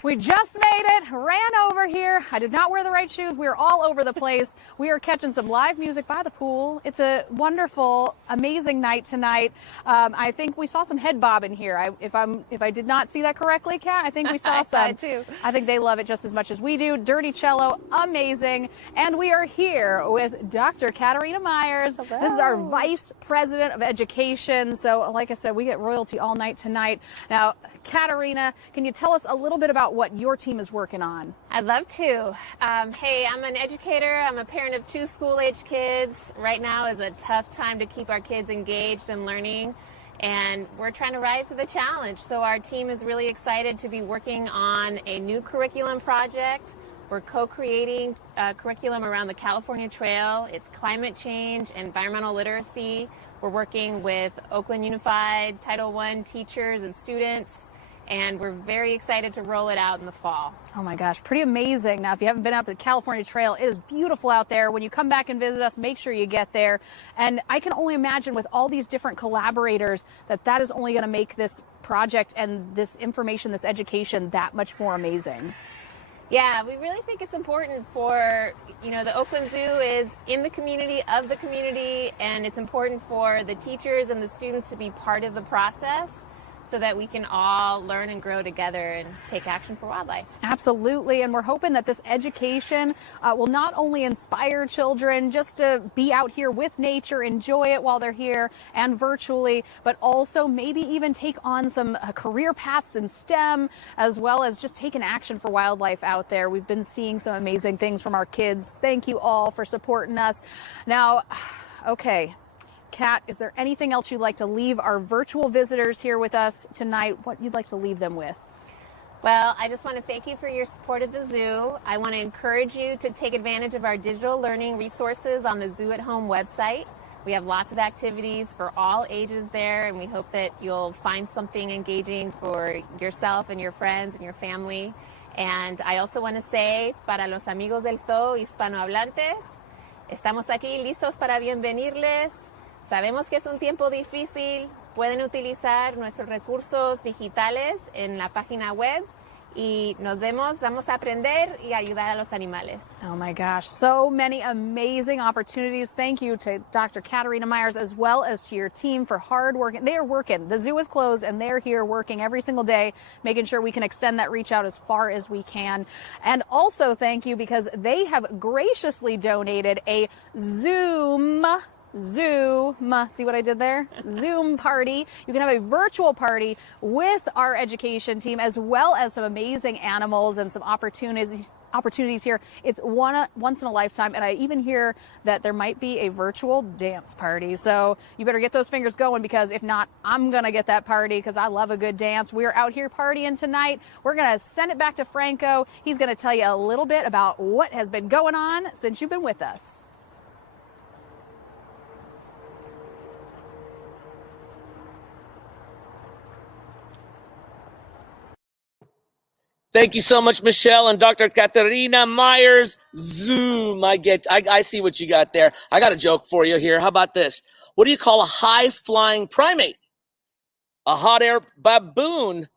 We just made it, ran over here. I did not wear the right shoes. We were all over the place. We are catching some live music by the pool. It's a wonderful, amazing night tonight. I think we saw some head bobbing here. If I did not see that correctly, Kat, I think we saw some. I too. I think they love it just as much as we do. Dirty cello, amazing. And we are here with Dr. Katarina Myers. Hello. This is our Vice President of Education. So like I said, we get royalty all night tonight. Now, Katarina, can you tell us a little bit about what your team is working on? I'd love to. Hey, I'm an educator. I'm a parent of 2 school-age kids. Right now is a tough time to keep our kids engaged and learning, and we're trying to rise to the challenge. So our team is really excited to be working on a new curriculum project. We're co-creating a curriculum around the California Trail. It's climate change, environmental literacy. We're working with Oakland Unified, Title I teachers and students, and we're very excited to roll it out in the fall. Oh my gosh, pretty amazing. Now, if you haven't been out to the California Trail, it is beautiful out there. When you come back and visit us, make sure you get there. And I can only imagine with all these different collaborators that is only going to make this project and this information, this education, that much more amazing. Yeah, we really think it's important for, the Oakland Zoo is in the community, of the community, and it's important for the teachers and the students to be part of the process, so that we can all learn and grow together and take action for wildlife. Absolutely, and we're hoping that this education will not only inspire children just to be out here with nature, enjoy it while they're here and virtually, but also maybe even take on some career paths in STEM, as well as just taking action for wildlife out there. We've been seeing some amazing things from our kids. Thank you all for supporting us. Now, okay. Kat, is there anything else you'd like to leave our virtual visitors here with us tonight? What you'd like to leave them with? Well, I just want to thank you for your support of the zoo. I want to encourage you to take advantage of our digital learning resources on the Zoo at Home website. We have lots of activities for all ages there, and we hope that you'll find something engaging for yourself and your friends and your family. And I also want to say, para los amigos del zoo hispanohablantes, estamos aquí listos para bienvenirles. Sabemos que es un tiempo difícil, pueden utilizar nuestros recursos digitales en la página web y nos vemos, vamos a aprender y ayudar a los animales. Oh my gosh, so many amazing opportunities. Thank you to Dr. Katarina Myers as well as to your team for hard work. They are working. The zoo is closed and they're here working every single day, making sure we can extend that reach out as far as we can. And also thank you because they have graciously donated a Zoom, see what I did there? Zoom party. You can have a virtual party with our education team as well as some amazing animals and some opportunities here. It's once in a lifetime, and I even hear that there might be a virtual dance party. So you better get those fingers going, because if not, I'm gonna get that party because I love a good dance. We're out here partying tonight. We're gonna send it back to Franco. He's gonna tell you a little bit about what has been going on since you've been with us. Thank you so much, Michelle and Dr. Katarina Myers. Zoom. I see what you got there. I got a joke for you here. How about this? What do you call a high-flying primate? A hot air baboon.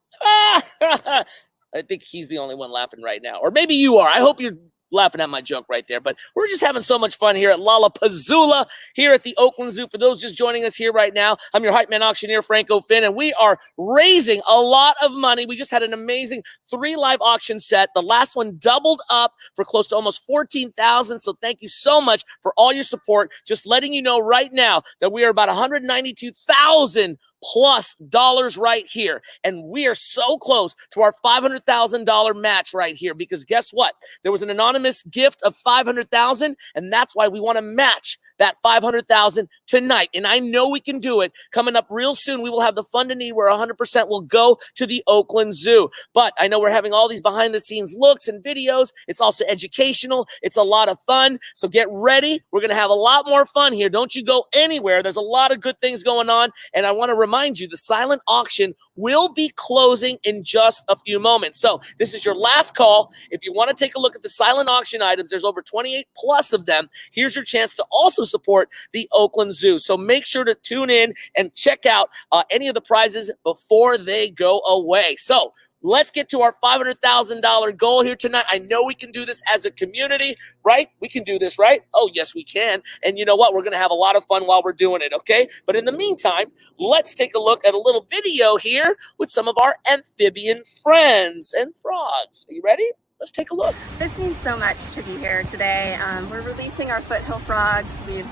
I think he's the only one laughing right now. Or maybe you are. I hope you're laughing at my joke right there. But we're just having so much fun here at LollapaZOOla here at the Oakland Zoo. For those just joining us here right now, I'm your hype man auctioneer, Franco Finn, and we are raising a lot of money. We just had an amazing 3 live auction set. The last one doubled up for close to almost $14,000. So thank you so much for all your support. Just letting you know right now that we are about $192,000 plus dollars right here. And we are so close to our $500,000 match right here, because guess what? There was an anonymous gift of $500,000, and that's why we want to match that $500,000 tonight. And I know we can do it. Coming up real soon, we will have the fund to need where 100% will go to the Oakland Zoo. But I know we're having all these behind the scenes looks and videos. It's also educational. It's a lot of fun. So get ready. We're going to have a lot more fun here. Don't you go anywhere. There's a lot of good things going on. And I want to remind you, the silent auction will be closing in just a few moments. So this is your last call. If you want to take a look at the silent auction items, there's over 28 plus of them. Here's your chance to also support the Oakland Zoo. So make sure to tune in and check out any of the prizes before they go away. So let's get to our $500,000 goal here tonight. I know we can do this as a community, right? We can do this, right? Oh, yes, we can. And you know what? We're going to have a lot of fun while we're doing it, okay? But in the meantime, let's take a look at a little video here with some of our amphibian friends and frogs. Are you ready? Let's take a look. This means so much to be here today. We're releasing our foothill frogs. We've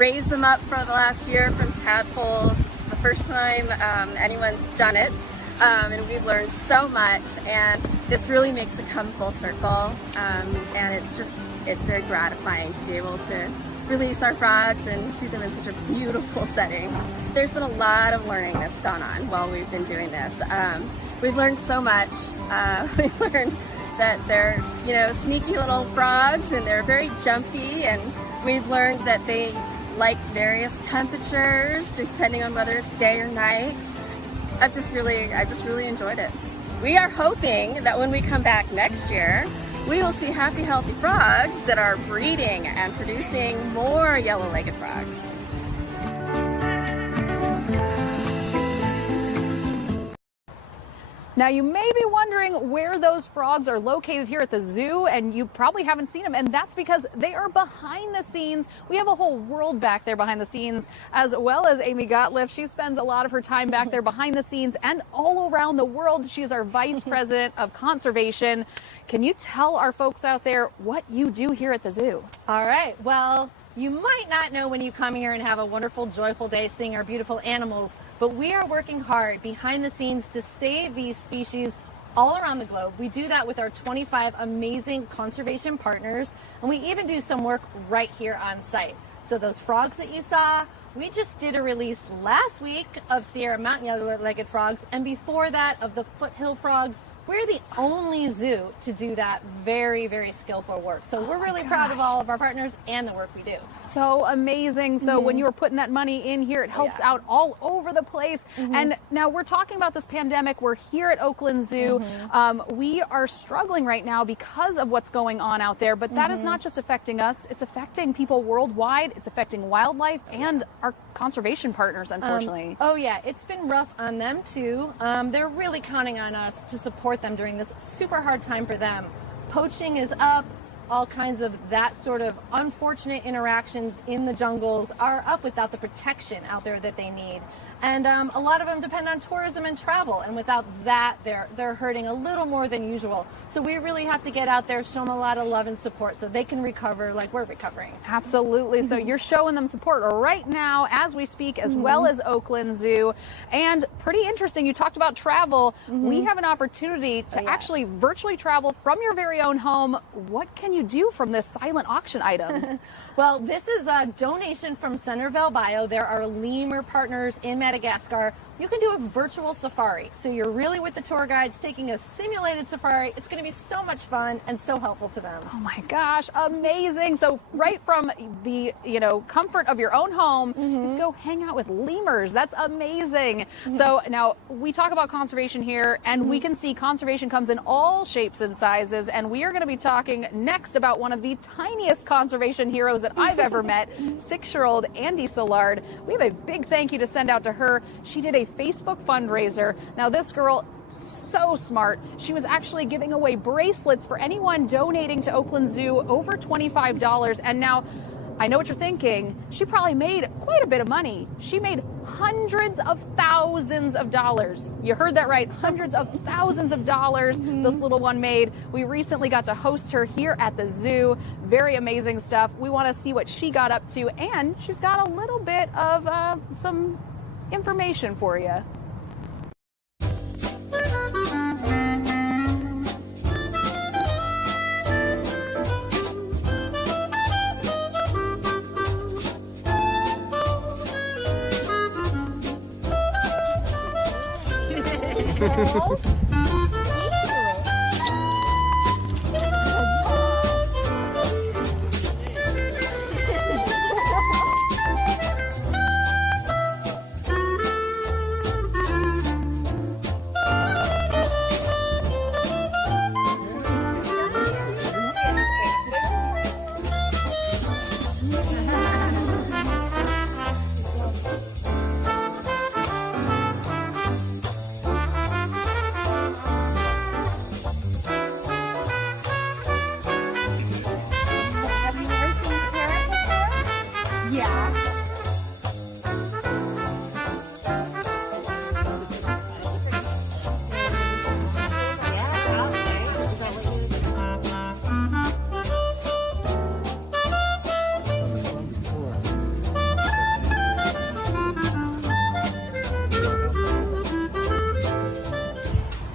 raised them up for the last year from tadpoles. This is the first time anyone's done it. And we've learned so much, and this really makes it come full circle, and it's very gratifying to be able to release our frogs and see them in such a beautiful setting. There's been a lot of learning that's gone on while we've been doing this. We've learned so much. We've learned that they're, sneaky little frogs, and they're very jumpy, and we've learned that they like various temperatures depending on whether it's day or night. I just really enjoyed it. We are hoping that when we come back next year, we will see happy, healthy frogs that are breeding and producing more yellow-legged frogs. Now, you may be wondering where those frogs are located here at the zoo, and you probably haven't seen them, and that's because they are behind the scenes. We have a whole world back there behind the scenes, as well as Amy Gottlieb. She spends a lot of her time back there behind the scenes and all around the world. She is our Vice President of Conservation. Can you tell our folks out there what you do here at the zoo? All right. Well, you might not know when you come here and have a wonderful, joyful day seeing our beautiful animals, but we are working hard behind the scenes to save these species all around the globe. We do that with our 25 amazing conservation partners, and we even do some work right here on site. So those frogs that you saw, we just did a release last week of Sierra Mountain yellow-legged frogs, and before that of the foothill frogs. We're the only zoo to do that very, very skillful work. So we're really proud of all of our partners and the work we do. So amazing. So when you were putting that money in here, it helps out all over the place. And now we're talking about this pandemic. We're here at Oakland Zoo. We are struggling right now because of what's going on out there. But that is not just affecting us. It's affecting people worldwide. It's affecting wildlife and our conservation partners, unfortunately. Oh, yeah. It's been rough on them, too. They're really counting on us to support them during this super hard time for them. Poaching is up. All kinds of that sort of unfortunate interactions in the jungles are up without the protection out there that they need. And a lot of them depend on tourism and travel. And without that, they're hurting a little more than usual. So we really have to get out there, show them a lot of love and support so they can recover like we're recovering. Absolutely. So you're showing them support right now as we speak, as well as Oakland Zoo. And pretty interesting, you talked about travel. We have an opportunity to actually virtually travel from your very own home. What can you do from this silent auction item? Well, this is a donation from Centerville Bio. They're our lemur partners in Madagascar. You can do a virtual safari. So you're really with the tour guides taking a simulated safari. It's going to be so much fun and so helpful to them. Oh my gosh, amazing. So right from the, comfort of your own home, you can go hang out with lemurs. That's amazing. So now we talk about conservation here, and we can see conservation comes in all shapes and sizes. And we are going to be talking next about one of the tiniest conservation heroes that I've ever met, 6-year-old Andy Soulard. We have a big thank you to send out to her. She did a Facebook fundraiser. Now this girl so smart. She was actually giving away bracelets for anyone donating to Oakland Zoo over $25. And now, I know what you're thinking. She probably made quite a bit of money. She made hundreds of thousands of dollars. You heard that right, hundreds of thousands of dollars this little one made. We recently got to host her here at the zoo. Very amazing stuff. We want to see what she got up to, and she's got a little bit of some information for you.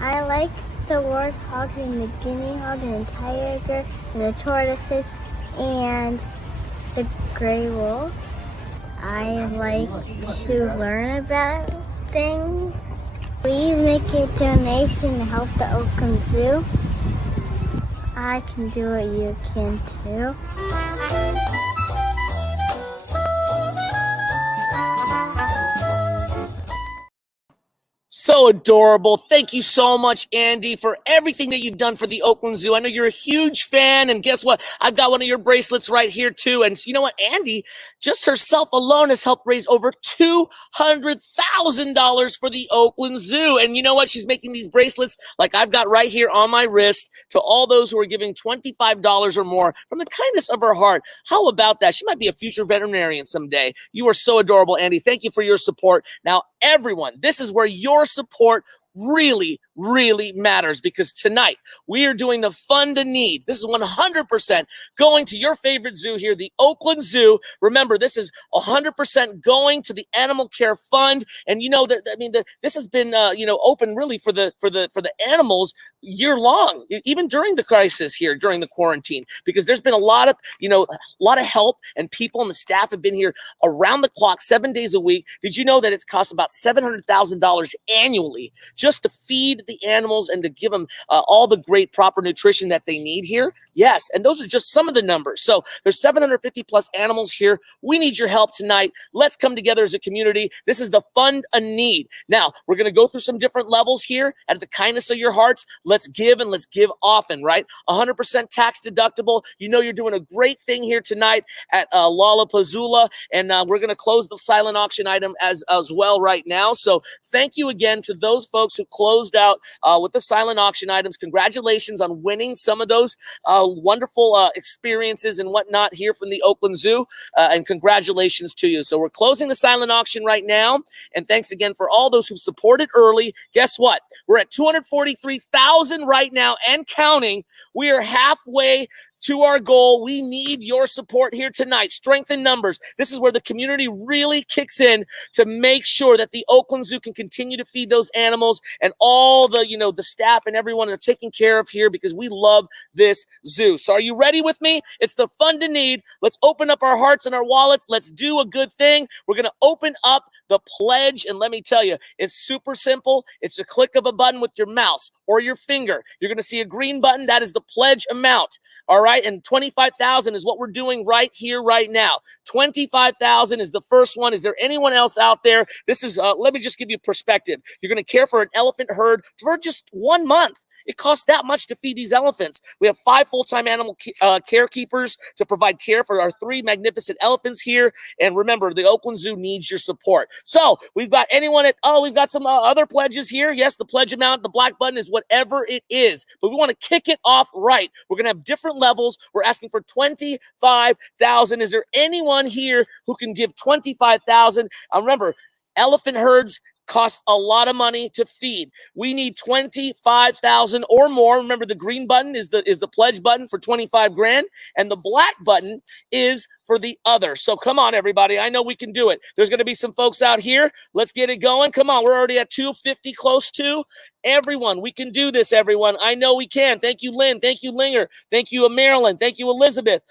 I like the warthog and the guinea hog and the tiger and the tortoises and the gray wolf. I like to learn about things. Please make a donation to help the Oakland Zoo. I can do it, you can too. So adorable. Thank you so much, Andy, for everything that you've done for the Oakland Zoo. I know you're a huge fan, and guess what? I've got one of your bracelets right here, too. And you know what? Andy, just herself alone, has helped raise over $200,000 for the Oakland Zoo. And you know what? She's making these bracelets like I've got right here on my wrist to all those who are giving $25 or more from the kindness of her heart. How about that? She might be a future veterinarian someday. You are so adorable, Andy. Thank you for your support. Now, everyone, this is where your support really, really matters, because tonight we are doing the Fund a Need. This is 100% going to your favorite zoo here, the Oakland Zoo. Remember, this is 100% going to the Animal Care Fund. And you know that, I mean, this has been open really for the animals year long, even during the crisis here, during the quarantine, because there's been a lot of help, and people and the staff have been here around the clock 7 days a week. Did you know that it costs about $700,000 annually just to feed the animals and to give them all the great proper nutrition that they need here? Yes, and those are just some of the numbers. So there's 750 plus animals here. We need your help tonight. Let's come together as a community. This is the Fund a Need. Now, we're going to go through some different levels here. At the kindness of your hearts, let's give, and let's give often, right? 100% tax deductible. You know you're doing a great thing here tonight at LollapaZOOla, and we're going to close the silent auction item as well right now. So thank you again to those folks who closed out with the silent auction items. Congratulations on winning some of those wonderful experiences and whatnot here from the Oakland Zoo, and congratulations to you. So we're closing the silent auction right now, and thanks again for all those who supported early. Guess what? We're at 243,000 right now and counting. We are halfway to our goal. We need your support here tonight. Strength in numbers. This is where the community really kicks in to make sure that the Oakland Zoo can continue to feed those animals, and all the staff and everyone are taken care of here, because we love this zoo. So are you ready with me? It's the Fund a Need. Let's open up our hearts and our wallets. Let's do a good thing. We're going to open up the pledge, and let me tell you, it's super simple. It's a click of a button with your mouse or your finger. You're going to see a green button. That is the pledge amount. All right, and 25,000 is what we're doing right here, right now. 25,000 is the first one. Is there anyone else out there? This is, let me just give you perspective. You're going to care for an elephant herd for just 1 month. It costs that much to feed these elephants. We have 5 full-time animal carekeepers to provide care for our 3 magnificent elephants here. And remember, the Oakland Zoo needs your support. So we've got anyone at, we've got some other pledges here. Yes, the pledge amount, the black button is whatever it is, but we want to kick it off right. We're going to have different levels. We're asking for $25,000. Is there anyone here who can give $25,000? Remember, elephant herds cost a lot of money to feed. We need 25,000 or more. Remember, the green button is the pledge button for 25 grand, and the black button is for the other. So come on, everybody. I know we can do it. There's going to be some folks out here. Let's get it going. Come on. We're already at 250, close to. Everyone, we can do this, everyone. I know we can. Thank you, Lynn. Thank you, Linger. Thank you, Marilyn. Thank you, Elizabeth.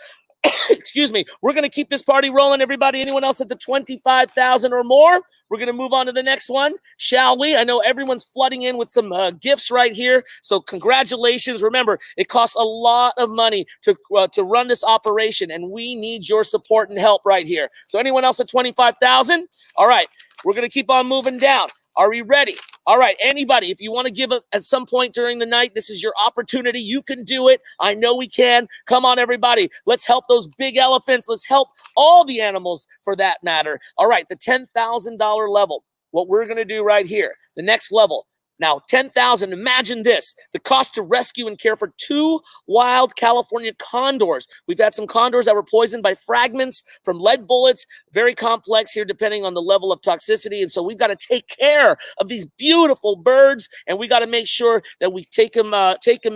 Excuse me. We're going to keep this party rolling, everybody. Anyone else at the 25,000 or more? We're going to move on to the next one, shall we? I know everyone's flooding in with some gifts right here, so congratulations. Remember, it costs a lot of money to run this operation, and we need your support and help right here. So anyone else at 25,000? All right, we're going to keep on moving down. Are we ready? All right, anybody, if you want to give at some point during the night, this is your opportunity. You can do it. I know we can. Come on, everybody. Let's help those big elephants. Let's help all the animals for that matter. All right, the $10,000 level. What we're going to do right here, the next level. Now, $10,000, imagine this, the cost to rescue and care for 2 wild California condors. We've had some condors that were poisoned by fragments from lead bullets, very complex here depending on the level of toxicity. And so we've got to take care of these beautiful birds, and we got to make sure that we take them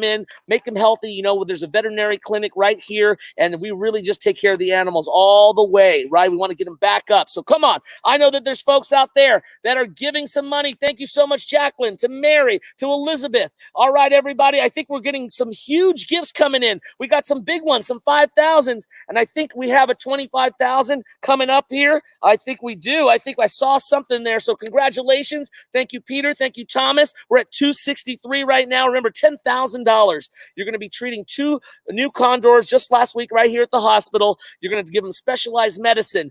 in, make them healthy. You know, there's a veterinary clinic right here, and we really just take care of the animals all the way, right? We want to get them back up. So come on. I know that there's folks out there that are giving some money. Thank you so much, Jacqueline, to Mary, to Elizabeth. All right, everybody, I think we're getting some huge gifts coming in. We got some big ones, some 5,000s, and I think we have a 25,000 coming up here. I think we do. I think I saw something there, so congratulations. Thank you, Peter. Thank you, Thomas. We're at 263 right now. Remember, $10,000. You're going to be treating 2 new condors just last week right here at the hospital. You're going to give them specialized medicine,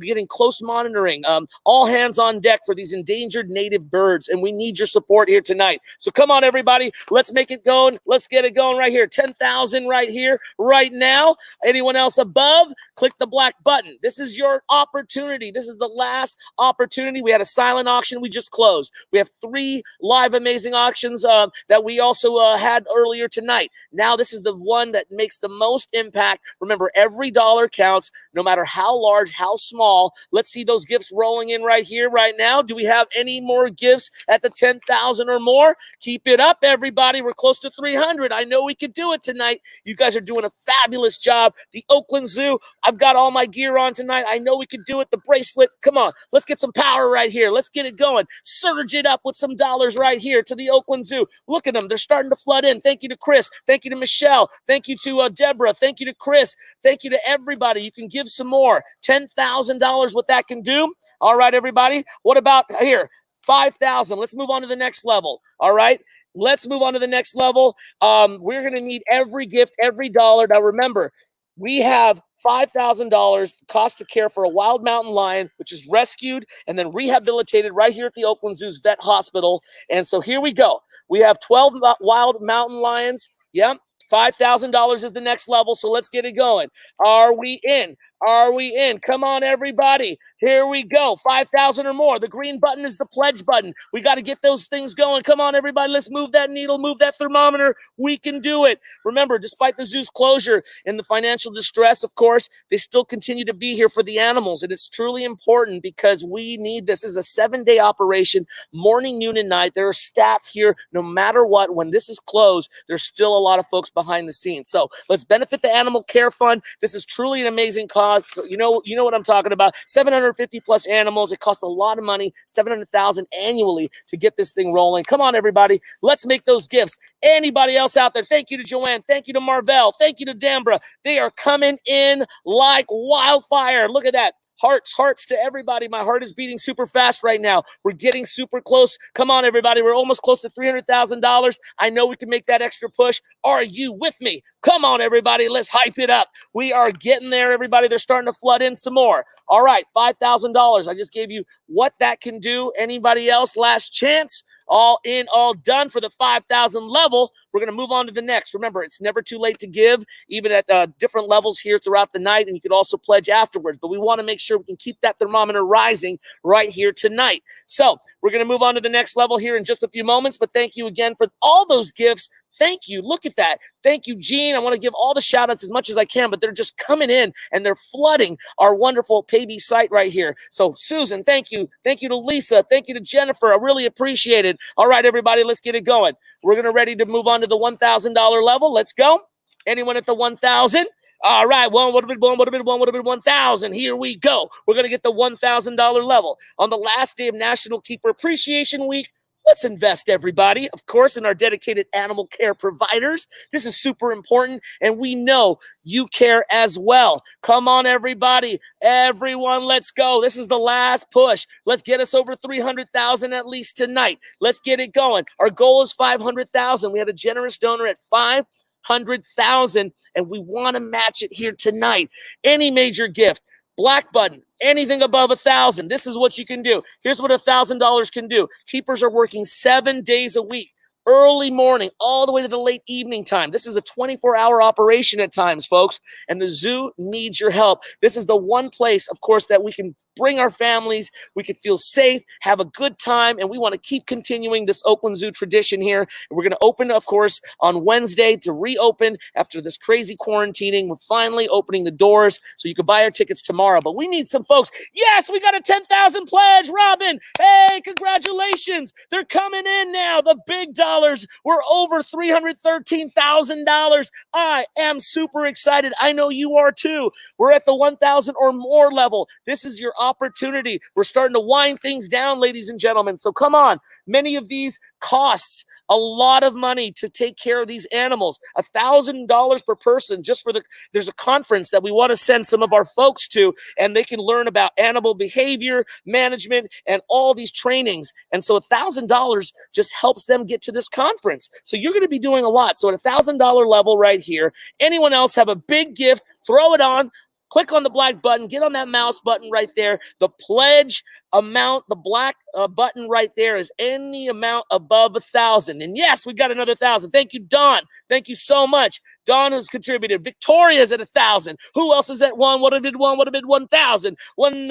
getting close monitoring, all hands on deck for these endangered native birds, and we need your support here tonight. So come on, everybody. Let's make it going. Let's get it going right here. 10,000 right here, right now. Anyone else above? Click the black button. This is your opportunity. This is the last opportunity. We had a silent auction we just closed. We have 3 live amazing auctions that we also had earlier tonight. Now this is the one that makes the most impact. Remember, every dollar counts, no matter how large, how small. Let's see those gifts rolling in right here, right now. Do we have any more gifts at the 10,000 or more? Keep it up, everybody. We're close to 300. I know we could do it tonight. You guys are doing a fabulous job. The Oakland Zoo, I've got all my gear on tonight. I know we could do it. The bracelet, come on. Let's get some power right here. Let's get it going. Surge it up with some dollars right here to the Oakland Zoo. Look at them. They're starting to flood in. Thank you to Chris. Thank you to Michelle. Thank you to Deborah. Thank you to Chris. Thank you to everybody. You can give some more. $10,000, what that can do. All right, everybody. What about here? 5,000. Let's move on to the next level. All right. Let's move on to the next level. We're going to need every gift, every dollar. Now, remember, we have $5,000 cost to care for a wild mountain lion, which is rescued and then rehabilitated right here at the Oakland Zoo's vet hospital. And so here we go. We have 12 wild mountain lions. Yep. $5,000 is the next level, so let's get it going. Are we in? Are we in? Come on, everybody. Here we go. 5,000 or more. The green button is the pledge button. We got to get those things going. Come on, everybody. Let's move that needle, move that thermometer. We can do it. Remember, despite the zoo's closure and the financial distress, of course, they still continue to be here for the animals, and it's truly important because we need this. This is a 7-day operation, morning, noon, and night. There are staff here no matter what. When this is closed, there's still a lot of folks behind the scenes. So let's benefit the Animal Care Fund. This is truly an amazing cause. You know what I'm talking about. 750 plus animals. It costs a lot of money, $700,000 annually to get this thing rolling. Come on, everybody. Let's make those gifts. Anybody else out there? Thank you to Joanne. Thank you to Marvell. Thank you to Dambra. They are coming in like wildfire. Look at that. Hearts to everybody. My heart is beating super fast right now. We're getting super close. Come on, everybody. We're almost close to $300,000. I know we can make that extra push. Are you with me? Come on, everybody. Let's hype it up. We are getting there, everybody. They're starting to flood in some more. All right, $5,000. I just gave you what that can do. Anybody else? Last chance. All in, all done for the 5,000 level. We're going to move on to the next. Remember, it's never too late to give, even at different levels here throughout the night, and you can also pledge afterwards. But we want to make sure we can keep that thermometer rising right here tonight. So we're going to move on to the next level here in just a few moments, but thank you again for all those gifts. Thank you. Look at that. Thank you, Gene. I want to give all the shout outs as much as I can, but they're just coming in and they're flooding our wonderful Paybe site right here. So Susan, thank you. Thank you to Lisa. Thank you to Jennifer. I really appreciate it. All right, everybody, let's get it going. We're going to ready to move on to the $1,000 level. Let's go. Anyone at the 1,000? All right, one would have been 1,000. Here we go. We're going to get the $1,000 level. On the last day of National Keeper Appreciation Week, let's invest, everybody, of course, in our dedicated animal care providers. This is super important, and we know you care as well. Come on, everybody. Everyone, let's go. This is the last push. Let's get us over 300,000 at least tonight. Let's get it going. Our goal is 500,000. We had a generous donor at 500,000, and we want to match it here tonight. Any major gift, black button, anything above 1,000. This is what you can do. Here's what $1,000 can do. Keepers are working 7 days a week, early morning, all the way to the late evening time. This is a 24-hour operation at times, folks, and the zoo needs your help. This is the one place, of course, that we can bring our families, we can feel safe, have a good time, and we want to keep continuing this Oakland Zoo tradition here. And we're going to open, of course, on Wednesday to reopen after this crazy quarantining. We're finally opening the doors, so you can buy our tickets tomorrow. But we need some folks. Yes, we got a 10,000 pledge, Robin. Hey, congratulations. They're coming in now. The big dollars. We're over $313,000. I am super excited. I know you are too. We're at the 1,000 or more level. This is your opportunity. We're starting to wind things down, ladies and gentlemen. So come on. Many of these costs a lot of money to take care of these animals. $1,000 per person just for there's a conference that we want to send some of our folks to, and they can learn about animal behavior management and all these trainings. And so $1,000 just helps them get to this conference. So you're going to be doing a lot. So at $1,000 level right here, anyone else have a big gift, throw it on. Click on the black button, get on that mouse button right there. The pledge amount, the black button right there is any amount above 1,000. And yes, we got another 1,000. Thank you, Dawn. Thank you so much. Dawn has contributed. Victoria's at 1,000. Who else is at one? What have been 1,000? One.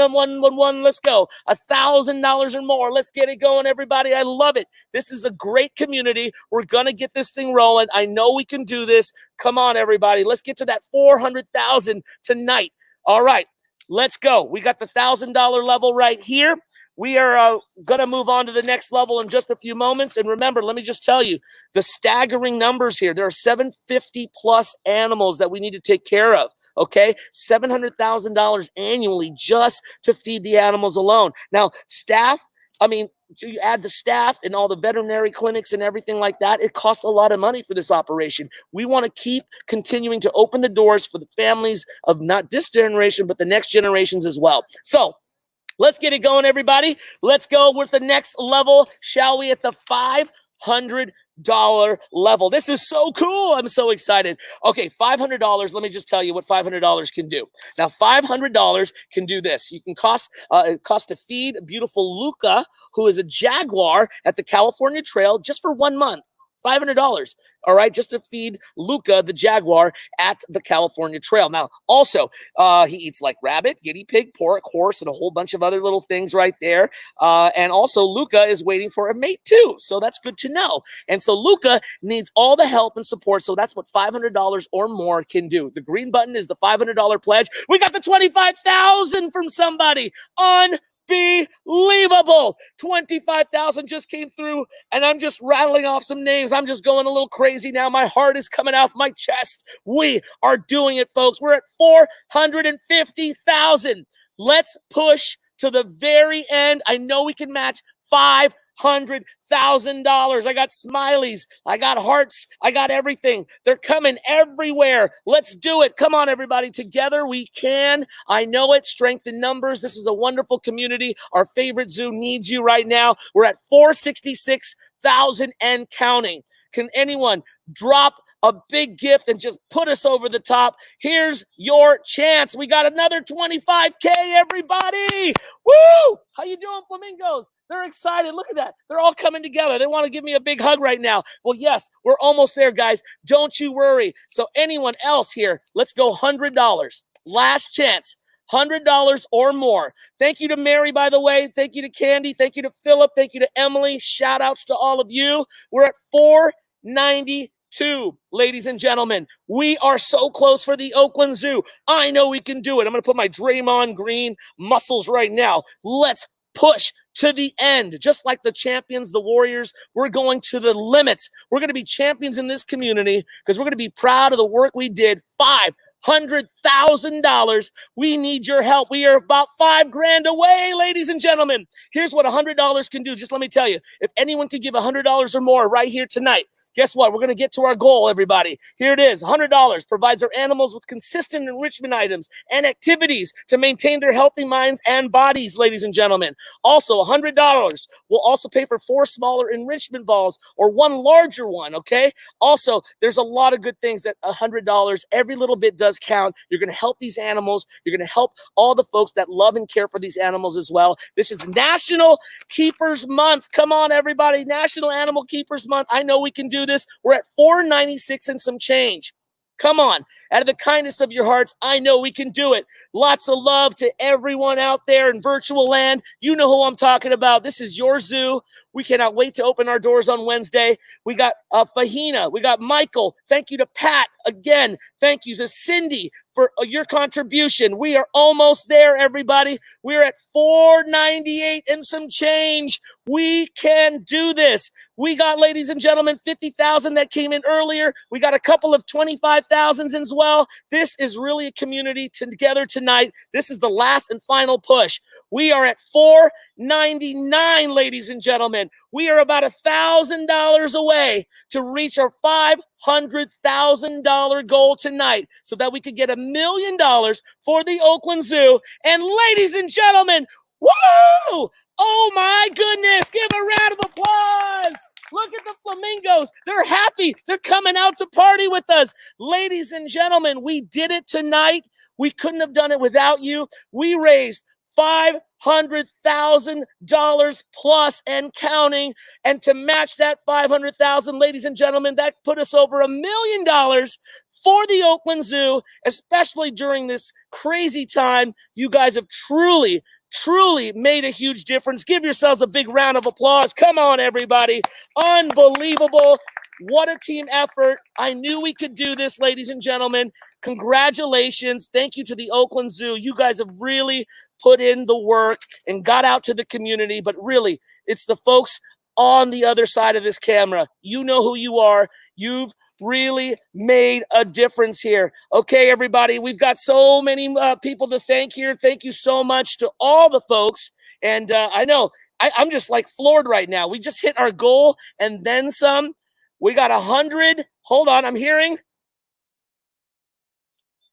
Let's go. $1,000 or more. Let's get it going, everybody. I love it. This is a great community. We're going to get this thing rolling. I know we can do this. Come on, everybody. Let's get to that 400,000 tonight. All right. Let's go. We got the $1,000 level right here. We are going to move on to the next level in just a few moments. And remember, let me just tell you, the staggering numbers here. There are 750 plus animals that we need to take care of. Okay, $700,000 annually just to feed the animals alone. Now, staff, you add the staff and all the veterinary clinics and everything like that, it costs a lot of money for this operation. We want to keep continuing to open the doors for the families of not this generation, but the next generations as well. So let's get it going, everybody. Let's go with the next level, shall we, at the $500 level. This is so cool. I'm so excited. Okay, $500. Let me just tell you what $500 can do. Now, $500 can do this. You can it costs to feed beautiful Luca, who is a jaguar at the California Trail, just for 1 month. $500. All right, just to feed Luca, the jaguar, at the California Trail. Now, also, he eats like rabbit, guinea pig, pork, horse, and a whole bunch of other little things right there. And also, Luca is waiting for a mate too, so that's good to know. And so Luca needs all the help and support, so that's what $500 or more can do. The green button is the $500 pledge. We got the $25,000 from somebody. Unbelievable. 25,000 just came through, and I'm just rattling off some names. I'm just going a little crazy now. My heart is coming off my chest. We are doing it, folks. We're at 450,000. Let's push to the very end. I know we can match $500,000. I got smileys. I got hearts. I got everything. They're coming everywhere. Let's do it. Come on, everybody. Together we can. I know it. Strength in numbers. This is a wonderful community. Our favorite zoo needs you right now. We're at 466,000 and counting. Can anyone drop a big gift and just put us over the top, here's your chance. We got another 25K, everybody. Woo! How you doing, flamingos? They're excited. Look at that. They're all coming together. They want to give me a big hug right now. Well, yes, we're almost there, guys. Don't you worry. So anyone else here, let's go $100. Last chance. $100 or more. Thank you to Mary, by the way. Thank you to Candy. Thank you to Philip. Thank you to Emily. Shout outs to all of you. We're at $492, ladies and gentlemen. We are so close for the Oakland Zoo. I know we can do it. I'm going to put my Draymond Green muscles right now. Let's push to the end. Just like the champions, the Warriors, we're going to the limits. We're going to be champions in this community because we're going to be proud of the work we did. $500,000. We need your help. We are about $5,000 away, ladies and gentlemen. Here's what $100 can do. Just let me tell you, if anyone could give $100 or more right here tonight, guess what? We're going to get to our goal, everybody. Here it is. $100 provides our animals with consistent enrichment items and activities to maintain their healthy minds and bodies, ladies and gentlemen. Also, $100 will also pay for 4 smaller enrichment balls or 1 larger one, okay? Also, there's a lot of good things that $100, every little bit does count. You're going to help these animals. You're going to help all the folks that love and care for these animals as well. This is National Keepers Month. Come on, everybody. National Animal Keepers Month. I know we can do this. We're at $496 and some change. Come on. Out of the kindness of your hearts, I know we can do it. Lots of love to everyone out there in virtual land. You know who I'm talking about. This is your zoo. We cannot wait to open our doors on Wednesday. We got Fahina. We got Michael. Thank you to Pat. Again, thank you to Cindy for your contribution. We are almost there, everybody. We're at $498 and some change. We can do this. We got, ladies and gentlemen, 50,000 that came in earlier. We got a couple of 25,000s as well. This is really a community together tonight. This is the last and final push. We are at $499, ladies and gentlemen. We are about $1,000 away to reach our $500,000 goal tonight so that we could get $1 million for the Oakland Zoo. And ladies and gentlemen, woo! Oh my goodness, give a round of applause. Look at the flamingos. They're happy. They're coming out to party with us. Ladies and gentlemen, we did it tonight. We couldn't have done it without you. We raised $500,000 plus and counting. And to match that $500,000, ladies and gentlemen, that put us over $1 million for the Oakland Zoo, especially during this crazy time. You guys have truly made a huge difference. Give yourselves a big round of applause. Come on, everybody. Unbelievable. What a team effort. I knew we could do this, ladies and gentlemen. Congratulations. Thank you to the Oakland Zoo. You guys have really put in the work and got out to the community, but really, it's the folks on the other side of this camera. You know who you are. You've really made a difference here. Okay, everybody, we've got so many people to thank here. Thank you so much to all the folks. And I know I'm just like floored right now. We just hit our goal and then some. We got 100. Hold on, I'm hearing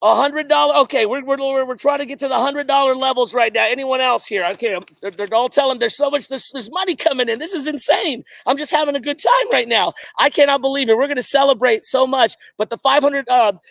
$100. Okay, we're trying to get to the $100 levels right now. Anyone else here? Okay, they're all telling there's so much there's money coming in. This is insane. I'm just having a good time right now. I cannot believe it. We're going to celebrate so much. But the 500,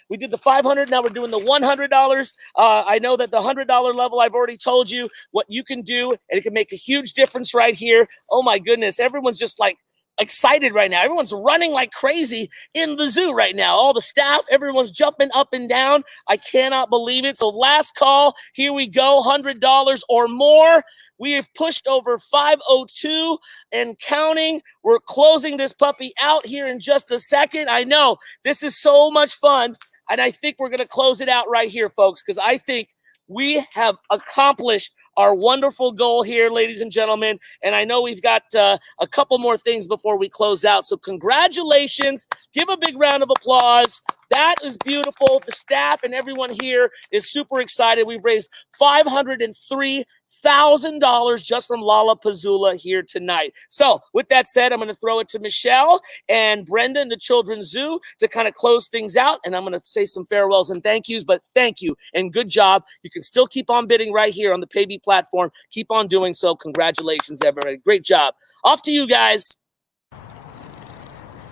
we did the 500. Now we're doing the $100. I know that the $100 level, I've already told you what you can do, and it can make a huge difference right here. Oh my goodness, everyone's just like excited right now. Everyone's running like crazy in the zoo right now. All the staff, everyone's jumping up and down. I cannot believe it. So last call, here we go, $100 or more. We have pushed over 502 and counting. We're closing this puppy out here in just a second. I know this is so much fun, and I think we're going to close it out right here, folks, because I think we have accomplished our wonderful goal here, ladies and gentlemen. And I know we've got a couple more things before we close out. So congratulations. Give a big round of applause. That is beautiful. The staff and everyone here is super excited. We've raised $503,000 just from LollapaZOOla here tonight. So with that said, I'm going to throw it to Michelle and Brenda in the Children's Zoo to kind of close things out. And I'm going to say some farewells and thank yous, but thank you and good job. You can still keep on bidding right here on the PayBee platform. Keep on doing so. Congratulations, everybody. Great job. Off to you guys.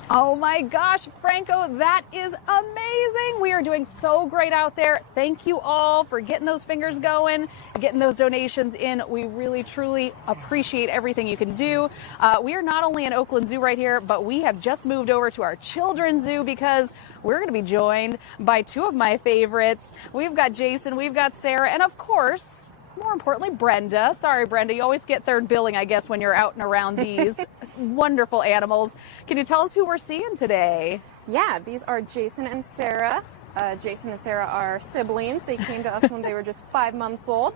Oh my gosh, Franco, that is amazing. We are doing so great out there. Thank you all for getting those fingers going, getting those donations in. We really, truly appreciate everything you can do. We are not only in Oakland Zoo right here, but we have just moved over to our children's zoo because we're going to be joined by two of my favorites. We've got Jason, we've got Sarah, and of course, more importantly, Brenda. Sorry, Brenda, you always get third billing, I guess, when you're out and around these wonderful animals. Can you tell us who we're seeing today? Yeah, these are Jason and Sarah. Jason and Sarah are siblings. They came to us when they were just 5 months old.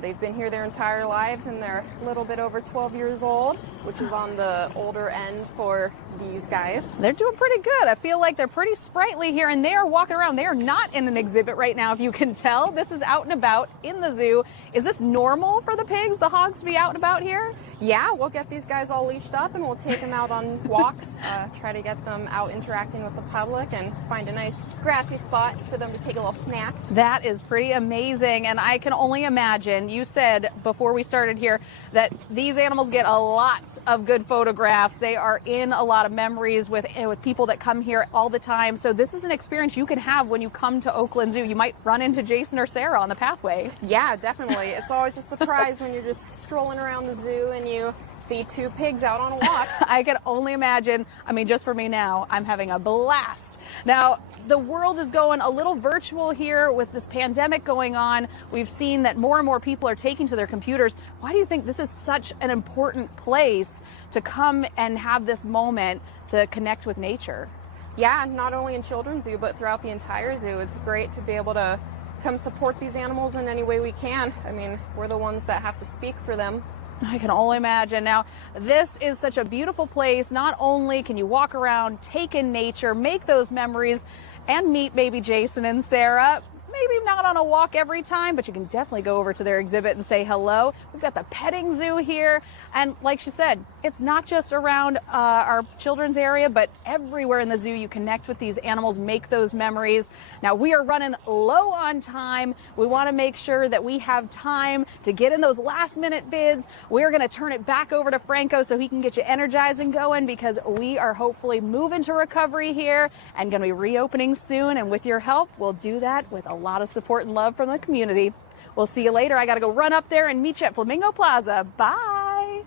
They've been here their entire lives, and they're a little bit over 12 years old, which is on the older end for these guys. They're doing pretty good. I feel like they're pretty sprightly here, and they are walking around. They are not in an exhibit right now, if you can tell. This is out and about in the zoo. Is this normal for the pigs, the hogs, to be out and about here? Yeah, we'll get these guys all leashed up, and we'll take them out on walks, try to get them out interacting with the public, and find a nice grassy spot for them to take a little snack. That is pretty amazing, and I can only imagine. You said before we started here that these animals get a lot of good photographs. They are in a lot of memories with people that come here all the time. So this is an experience you can have when you come to Oakland Zoo. You might run into Jason or Sarah on the pathway. Yeah, definitely. It's always a surprise when you're just strolling around the zoo and you see two pigs out on a walk. I can only imagine. I mean, just for me now, I'm having a blast. Now, the world is going a little virtual here with this pandemic going on. We've seen that more and more people are taking to their computers. Why do you think this is such an important place to come and have this moment to connect with nature? Yeah, not only in Children's Zoo, but throughout the entire zoo. It's great to be able to come support these animals in any way we can. I mean, we're the ones that have to speak for them. I can only imagine. Now, this is such a beautiful place. Not only can you walk around, take in nature, make those memories, and meet baby Jason and Sarah. Maybe not on a walk every time, but you can definitely go over to their exhibit and say hello. We've got the petting zoo here. And like she said, it's not just around our children's area, but everywhere in the zoo you connect with these animals, make those memories. Now, we are running low on time. We want to make sure that we have time to get in those last minute bids. We're going to turn it back over to Franco so he can get you energized and going, because we are hopefully moving to recovery here and going to be reopening soon. And with your help, we'll do that with a lot of support and love from the community. We'll see you later. I got to go run up there and meet you at Flamingo Plaza. Bye.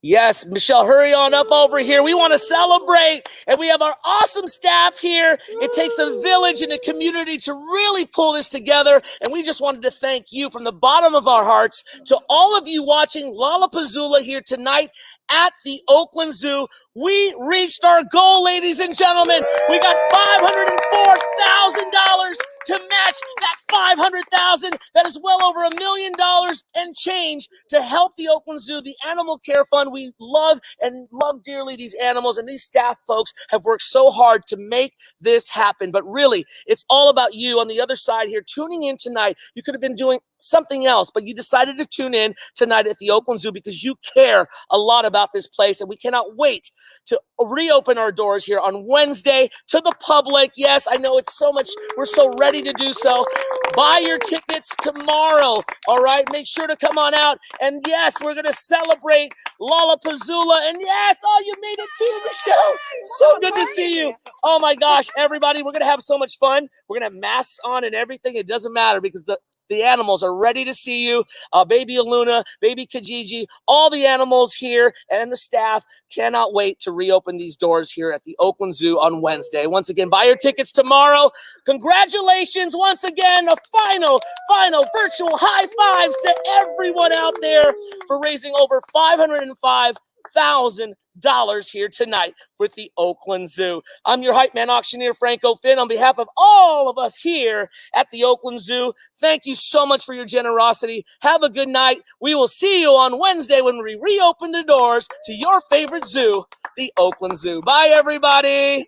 Yes, Michelle, hurry on up over here. We want to celebrate, and we have our awesome staff here. It takes a village and a community to really pull this together, and we just wanted to thank you from the bottom of our hearts to all of you watching LollapaZOOla here tonight at the Oakland Zoo. We reached our goal, ladies and gentlemen. We got $504,000 to match that $500,000. That is well over $1 million and change to help the Oakland Zoo, the Animal Care Fund. We love dearly these animals, and these staff folks have worked so hard to make this happen. But really, it's all about you on the other side here tuning in tonight. You could have been doing something else, but you decided to tune in tonight at the Oakland Zoo because you care a lot about this place, and we cannot wait to reopen our doors here on Wednesday to the public. Yes, I know it's so much. We're so ready to do so. Buy your tickets tomorrow, all right? Make sure to come on out. And yes, we're going to celebrate LollapaZOOla. And yes, oh, you made it too, Michelle. So good to see you. Oh my gosh, everybody, we're going to have so much fun. We're going to have masks on and everything. It doesn't matter because the animals are ready to see you. Baby Luna, baby Kijiji, all the animals here and the staff cannot wait to reopen these doors here at the Oakland Zoo on Wednesday. Once again, buy your tickets tomorrow. Congratulations once again. A final virtual high fives to everyone out there for raising over $505,000 here tonight with the Oakland Zoo. I'm your hype man, auctioneer Franco Finn. On behalf of all of us here at the Oakland Zoo, thank you so much for your generosity. Have a good night. We will see you on Wednesday when we reopen the doors to your favorite zoo, the Oakland Zoo. Bye, everybody.